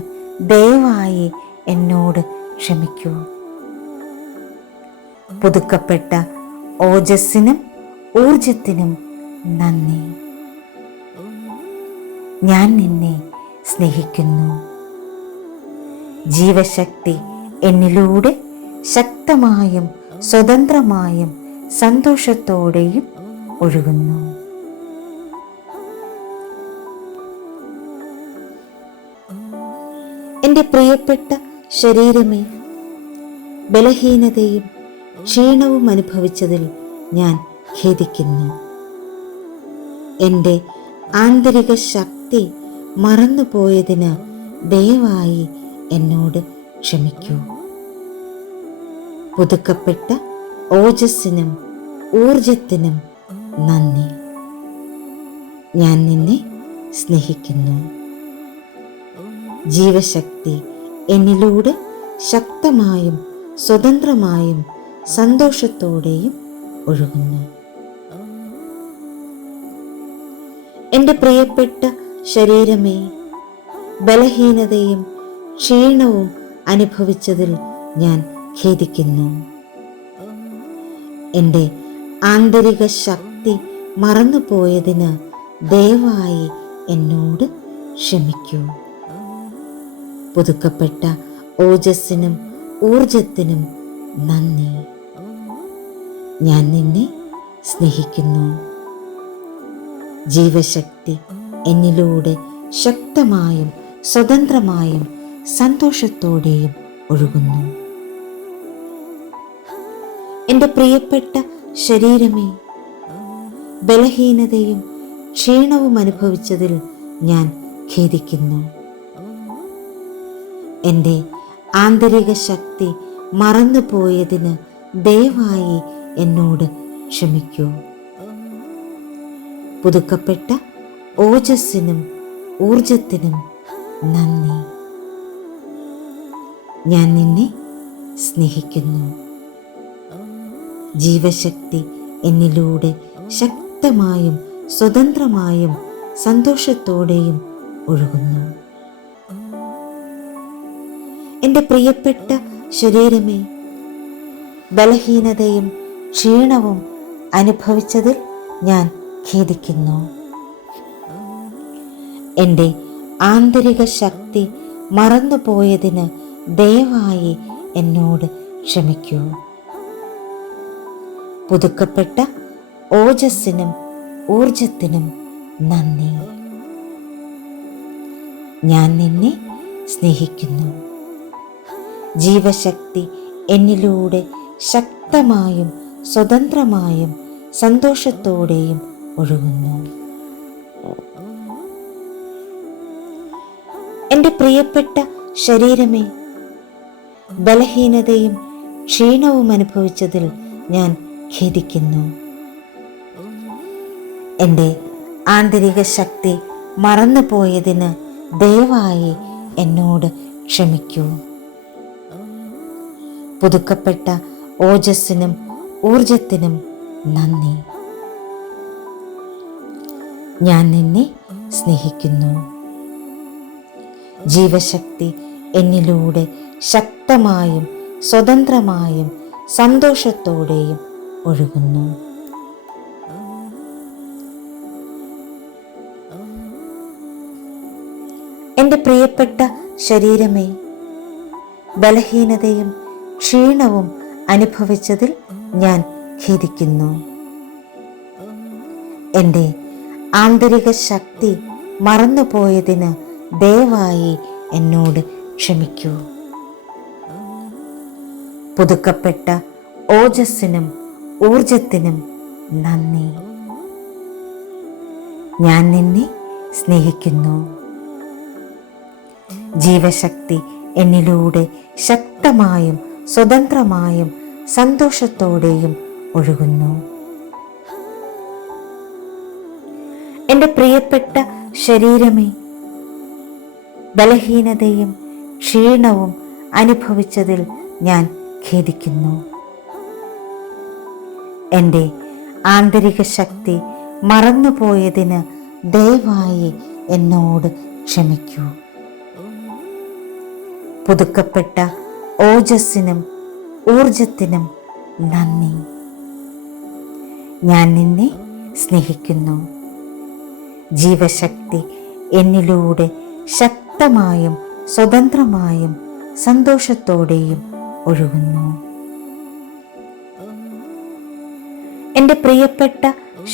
ദയവായി എന്നോട് ക്ഷമിക്കൂ. പുതുക്കപ്പെട്ട ഓജസ്സിനും ഊർജത്തിനും നന്ദി. ഞാൻ നിന്നെ സ്നേഹിക്കുന്നു. ജീവശക്തി എന്നിലൂടെ ശക്തമായും സ്വതന്ത്രമായും സന്തോഷത്തോടെയും ഒഴുകുന്നു. എൻ്റെ പ്രിയപ്പെട്ട ശരീരമേ, ബലഹീനതയും ക്ഷീണവും അനുഭവിച്ചതിൽ ഞാൻ ഖേദിക്കുന്നു. എൻ്റെ ആന്തരിക ശക്തി മറന്നുപോയതിന് ദയവായി എന്നോട് ക്ഷമിക്കൂ. പുതുക്കപ്പെട്ട ഓജസ്സിനും ഊർജത്തിനും നന്ദി. ഞാൻ നിന്നെ സ്നേഹിക്കുന്നു. ജീവശക്തി എന്നിലൂടെ ശക്തമായും സ്വതന്ത്രമായും സന്തോഷത്തോടെയും ഒഴുകുന്നു. എൻ്റെ പ്രിയപ്പെട്ട ശരീരമേ, ബലഹീനതയും ക്ഷീണവും അനുഭവിച്ചതിൽ ഞാൻ ഖേദിക്കുന്നു. എൻ്റെ ആന്തരിക ശക്തി മറന്നുപോയതിന് ദയവായി എന്നോട് ക്ഷമിക്കൂ. പുതുക്കപ്പെട്ട ഓജസ്സിനും ഊർജത്തിനും നന്ദി. ഞാൻ നിന്നെ സ്നേഹിക്കുന്നു. ജീവശക്തി എന്നിലൂടെ ശക്തമായും സ്വതന്ത്രമായും സന്തോഷത്തോടെയും ഒഴുകുന്നു. എൻ്റെ പ്രിയപ്പെട്ട ശരീരമേ, ബലഹീനതയും ക്ഷീണവും അനുഭവിച്ചതിൽ ഞാൻ ഖേദിക്കുന്നു. എൻ്റെ ആന്തരിക ശക്തി മറന്നുപോയതിന് ദയവായി എന്നോട് ക്ഷമിക്കൂ. പുതുക്കപ്പെട്ട ഓജസ്സിനും ഊർജത്തിനും നന്ദി. ഞാൻ നിന്നെ സ്നേഹിക്കുന്നു. ജീവശക്തി എന്നിലൂടെ ശക്തമായും സ്വതന്ത്രമായും സന്തോഷത്തോടെയും ഒഴുകുന്നു. എൻ്റെ പ്രിയപ്പെട്ട ശരീരമേ, ബലഹീനതയും ക്ഷീണവും അനുഭവിച്ചതിൽ ഞാൻ ഖേദിക്കുന്നു. എൻ്റെ ആന്തരിക ശക്തി മറന്നുപോയതിന് ദയവായി എന്നോട് ക്ഷമിക്കൂ. പുതുക്കപ്പെട്ട ഓജസ്സിനും ഊർജത്തിനും നന്ദി. ഞാൻ നിന്നെ സ്നേഹിക്കുന്നു. ജീവശക്തി എന്നിലൂടെ ശക്തമായും സ്വതന്ത്രമായും സന്തോഷത്തോടെയും ഒഴുകുന്നു. എൻ്റെ പ്രിയപ്പെട്ട ശരീരമേ, ബലഹീനതയും ക്ഷീണവും അനുഭവിച്ചതിൽ ഞാൻ ഖേദിക്കുന്നു. എൻ്റെ ആന്തരിക ശക്തി മറന്നുപോയതിന് ദയവായി എന്നോട് ക്ഷമിക്കൂ. പുതുക്കപ്പെട്ട ഓജസ്സിനും ഊർജത്തിനും നന്ദി. ഞാൻ നിന്നെ സ്നേഹിക്കുന്നു. ജീവശക്തി എന്നിലൂടെ ശക്തമായും സ്വതന്ത്രമായും സന്തോഷത്തോടെയും ഒഴുകുന്നു. എൻ്റെ പ്രിയപ്പെട്ട ശരീരമേ, ബലഹീനതയും ക്ഷീണവും അനുഭവിച്ചതിൽ ഞാൻ ഖേദിക്കുന്നു. എൻ്റെ ആന്തരിക ശക്തി മറന്നുപോയതിന് ദയവായി എന്നോട് ക്ഷമിക്കൂ. പുതുക്കപ്പെട്ട ഓജസ്സിനും ഊർജത്തിനും നന്ദി. ഞാൻ നിന്നെ സ്നേഹിക്കുന്നു. ജീവശക്തി എന്നിലൂടെ ശക്തമായും സ്വതന്ത്രമായും സന്തോഷത്തോടെയും ഒഴുകുന്നു. എൻ്റെ പ്രിയപ്പെട്ട ശരീരമേ, ബലഹീനതയും ക്ഷീണവും അനുഭവിച്ചതിൽ ഞാൻ ഖേദിക്കുന്നു. എൻ്റെ ആന്തരിക ശക്തി മറന്നുപോയതിന് ദയവായി എന്നോട് ക്ഷമിക്കൂ. പുതുക്കപ്പെട്ട ഓജസ്സിനും ഊർജത്തിനും നന്ദി. ഞാൻ നിന്നെ സ്നേഹിക്കുന്നു. ജീവശക്തി എന്നിലൂടെ ശക്തമായും സ്വതന്ത്രമായും സന്തോഷത്തോടെയും ഒഴുകുന്നു. എൻ്റെ പ്രിയപ്പെട്ട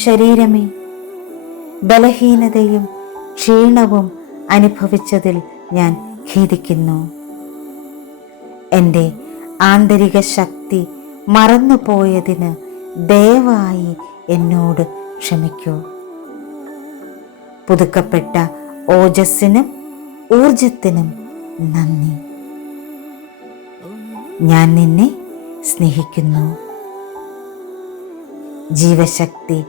ശരീരമേ, ബലഹീനതയും ക്ഷീണവും അനുഭവിച്ചതിൽ ഞാൻ ഖേദിക്കുന്നു. എൻ്റെ ആന്തരിക ശക്തി മറന്നുപോയതിന് ദയവായി എന്നോട് ക്ഷമിക്കൂ. പുതുക്കപ്പെട്ട ഓജസ്സിനും ഊർജത്തിനും നന്ദി. ഞാൻ നിന്നെ സ്നേഹിക്കുന്നു. ജീവശക്തി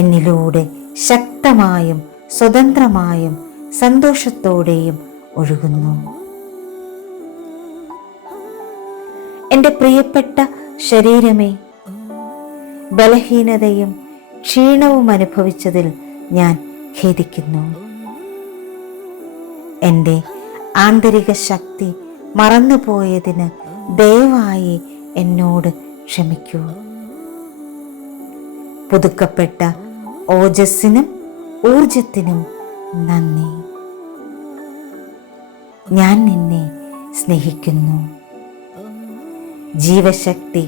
എന്നിലൂടെ ശക്തമായും സ്വതന്ത്രമായും സന്തോഷത്തോടെയും ഒഴുകുന്നു. എൻ്റെ പ്രിയപ്പെട്ട ശരീരമേ, ബലഹീനതയും ക്ഷീണവും അനുഭവിച്ചതിൽ ഞാൻ ഖേദിക്കുന്നു. എൻ്റെ ആന്തരിക ശക്തി മറന്നുപോയതിന് ദയവായി എന്നോട് ക്ഷമിക്കൂ. പുതുക്കപ്പെട്ട ഓജസ്സിനും ഊർജത്തിനും നന്ദി. ഞാൻ നിന്നെ സ്നേഹിക്കുന്നു. ജീവശക്തി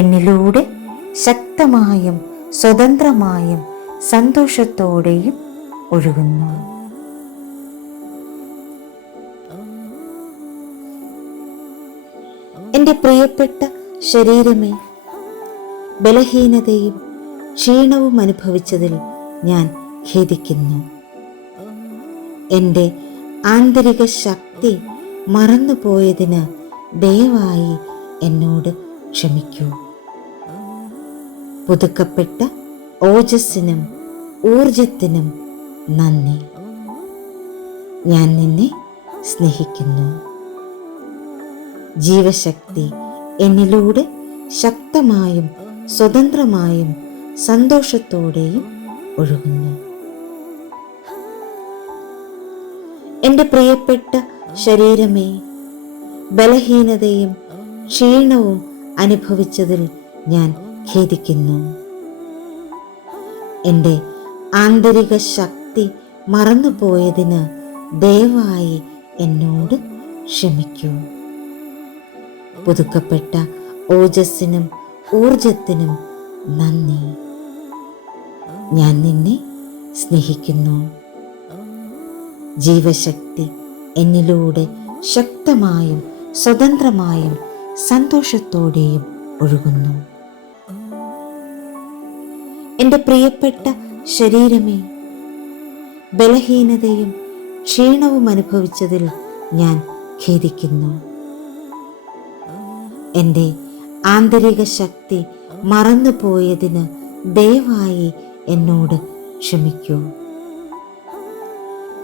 എന്നിലൂടെ ശക്തമായും സ്വതന്ത്രമായും സന്തോഷത്തോടെയും ഒഴുകുന്നു. എൻ്റെ പ്രിയപ്പെട്ട ശരീരമേ, ബലഹീനതയും ക്ഷീണവും അനുഭവിച്ചതിൽ ഞാൻ ഖേദിക്കുന്നു. എൻ്റെ ആന്തരിക ശക്തി മറന്നുപോയതിന് ദയവായി എന്നോട് ക്ഷമിക്കൂ. പുതുക്കപ്പെട്ട ഓജസ്സിനും ഊർജത്തിനും നന്ദി. ഞാൻ നിന്നെ സ്നേഹിക്കുന്നു. ജീവശക്തി എന്നിലൂടെ ശക്തമായും സ്വതന്ത്രമായും സന്തോഷത്തോടെയും ഒഴുകുന്നു. എൻ്റെ പ്രിയപ്പെട്ട ശരീരമേ, ബലഹീനതയും ക്ഷീണവും അനുഭവിച്ചതിൽ ഞാൻ ഖേദിക്കുന്നു. എൻ്റെ ആന്തരിക ശക്തി മറന്നുപോയതിന് ദയവായി എന്നോട് ക്ഷമിക്കൂ. പുതുക്കപ്പെട്ട ഓജസ്സിനും ഊർജത്തിനും നന്ദി. ഞാൻ നിന്നെ സ്നേഹിക്കുന്നു. ജീവശക്തി എന്നിലൂടെ ശക്തമായും സ്വതന്ത്രമായും സന്തോഷത്തോടെയും ഒഴുകുന്നു. എൻ്റെ പ്രിയപ്പെട്ട ശരീരമേ, ബലഹീനതയും ക്ഷീണവും അനുഭവിച്ചതിൽ ഞാൻ ഖേദിക്കുന്നു. എൻ്റെ ആന്തരിക ശക്തി മറന്നുപോയതിന് ദയവായി എന്നോട് ക്ഷമിക്കൂ.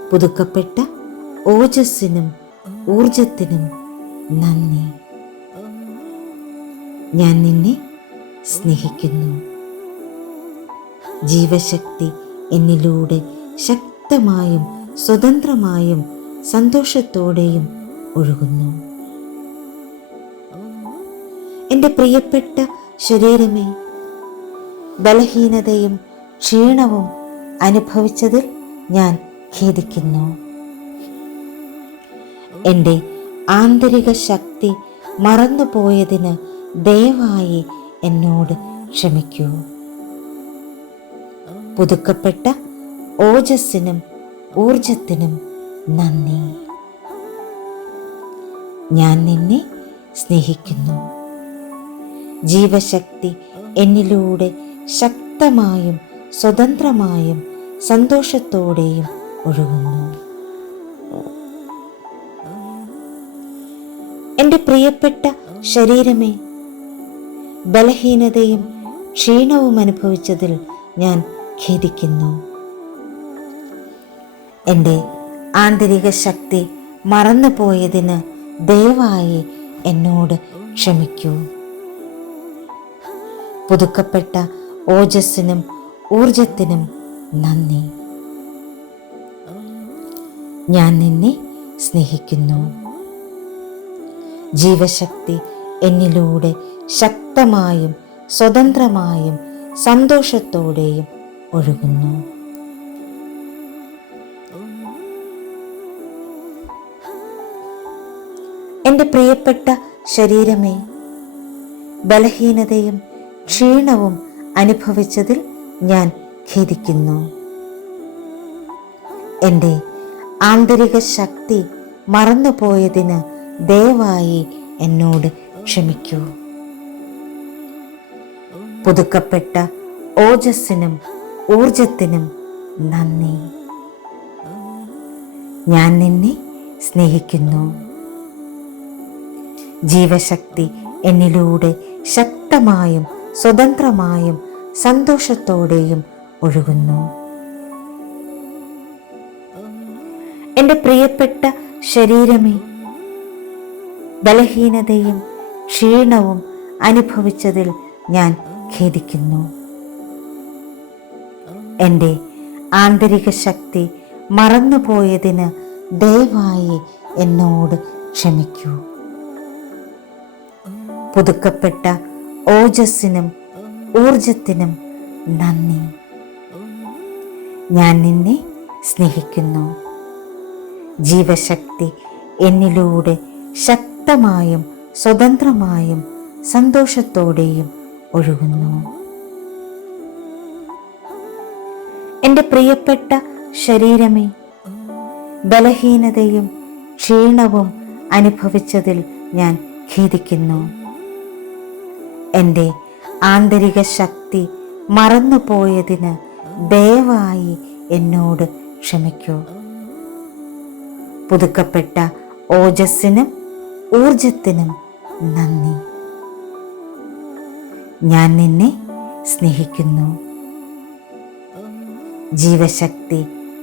പുതുക്കപ്പെട്ട ഓജസ്സിനും ഊർജത്തിനും നന്ദി. ഞാൻ നിന്നെ സ്നേഹിക്കുന്നു. ജീവശക്തി എന്നിലൂടെ ശക്തമായും സ്വതന്ത്രമായും സന്തോഷത്തോടെയും ഒഴുകുന്നു. എൻ്റെ പ്രിയപ്പെട്ട ശരീരമേ, ബലഹീനതയും ക്ഷീണവും അനുഭവിച്ചതിൽ ഞാൻ ഖേദിക്കുന്നു. എൻ്റെ ആന്തരിക ശക്തി മറന്നുപോയതിന് ദയവായി എന്നോട് ക്ഷമിക്കൂ. പുതുക്കപ്പെട്ട ഓജസ്സിനും ഊർജത്തിനും നന്ദി. ഞാൻ നിന്നെ സ്നേഹിക്കുന്നു. ജീവശക്തി എന്നിലൂടെ ശക്തമായും സ്വതന്ത്രമായും സന്തോഷത്തോടെയും ഒഴുകുന്നു. എൻ്റെ പ്രിയപ്പെട്ട ശരീരമേ, ബലഹീനതയും ക്ഷീണവും അനുഭവിച്ചതിൽ ഞാൻ ഖേദിക്കുന്നു. എൻ്റെ ആന്തരിക ശക്തി മറന്നുപോയതിന് ദയവായി എന്നോട് ക്ഷമിക്കൂ. പുതുക്കപ്പെട്ട ഓജസ്സിനും ഊർജത്തിനും നന്ദി. ഞാൻ നിന്നെ സ്നേഹിക്കുന്നു. ജീവശക്തി എന്നിലൂടെ ശക്തമായും സ്വതന്ത്രമായും സന്തോഷത്തോടെയും ഒഴുകുന്നു. എൻ്റെ പ്രിയപ്പെട്ട ശരീരമേ, ബലഹീനതയും ക്ഷീണവും അനുഭവിച്ചതിൽ ഞാൻ ഖേദിക്കുന്നു. എൻ്റെ ആന്തരിക ശക്തി മറന്നുപോയതിന് ദയവായി എന്നോട് ക്ഷമിക്കൂ. പുതുക്കപ്പെട്ട ഓജസ്സിനും ഊർജത്തിനും നന്ദി. ഞാൻ നിന്നെ സ്നേഹിക്കുന്നു. ജീവശക്തി എന്നിലൂടെ ശക്തമായും സ്വതന്ത്രമായും സന്തോഷത്തോടെയും ഒഴുകുന്നു. എൻ്റെ പ്രിയപ്പെട്ട ശരീരമേ, ബലഹീനതയും ക്ഷീണവും അനുഭവിച്ചതിൽ ഞാൻ ഖേദിക്കുന്നു. എൻ്റെ ആന്തരിക ശക്തി മറന്നുപോയതിന് ദയവായി എന്നോട് ക്ഷമിക്കൂ. പുതുക്കപ്പെട്ട ഓജസ്സിനും ഊർജത്തിനും നന്ദി. ഞാൻ നിന്നെ സ്നേഹിക്കുന്നു. ജീവശക്തി എന്നിലൂടെ ശക്തമായും സ്വതന്ത്രമായും സന്തോഷത്തോടെയും ഒഴുകുന്നു. എൻ്റെ പ്രിയപ്പെട്ട ശരീരമേ, ബലഹീനതയും ക്ഷീണവും അനുഭവിച്ചതിൽ ഞാൻ ഖേദിക്കുന്നു. എൻ്റെ ആന്തരിക ശക്തി മറന്നുപോയതിന് ദയവായി എന്നോട് ക്ഷമിക്കൂ. പുതുക്കപ്പെട്ട ഓജസ്സിനും ഊർജത്തിനും നന്ദി. ഞാൻ നിന്നെ സ്നേഹിക്കുന്നു. ജീവശക്തി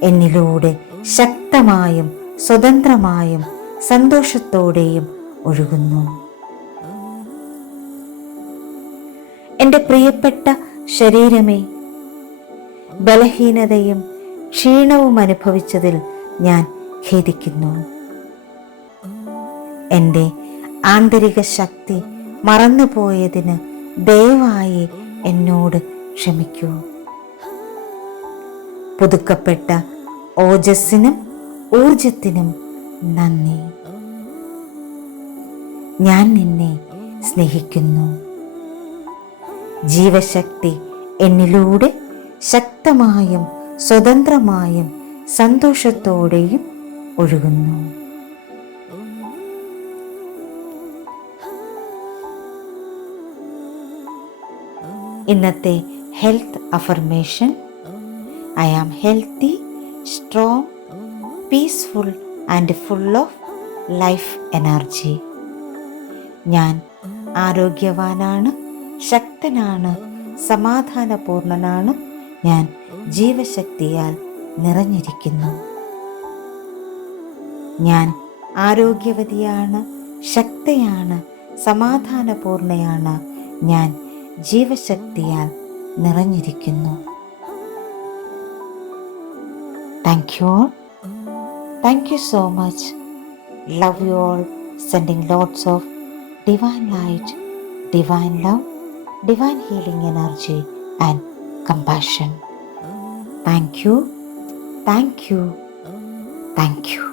എന്നിലൂടെ ശക്തമായും സ്വതന്ത്രമായും സന്തോഷത്തോടെയും ഒഴുകുന്നു. എൻ്റെ പ്രിയപ്പെട്ട ശരീരമേ, ബലഹീനതയും ക്ഷീണവും അനുഭവിച്ചതിൽ ഞാൻ ഖേദിക്കുന്നു. എൻ്റെ ആന്തരിക ശക്തി മറന്നുപോയതിന് ദയവായി എന്നോട് ക്ഷമിക്കൂ. പുതുക്കപ്പെട്ട ഓജസ്സിനും ഊർജത്തിനും നന്ദി. ഞാൻ നിന്നെ സ്നേഹിക്കുന്നു. ജീവശക്തി എന്നിലൂടെ ശക്തമായും സ്വതന്ത്രമായും സന്തോഷത്തോടെയും ഒഴുകുന്നു. ഇന്നത്തെ health affirmation: I am healthy, strong, peaceful and full of life energy. ഞാൻ ആരോഗ്യവാനാണ്, ശക്തനാണ്, സമാധാനപൂർണനാണ്. ഞാൻ ജീവശക്തിയാൽ നിറഞ്ഞിരിക്കുന്നു. ഞാൻ ആരോഗ്യവതിയാണ്, ശക്തയാണ്, സമാധാനപൂർണയാണ്. ഞാൻ ജീവശക്തിയാൽ നിറഞ്ഞിരിക്കുന്നു. Thank you all. Thank you so much. Love you all. Sending lots of divine light, divine love, divine healing energy and compassion. Thank you. Thank you. Thank you.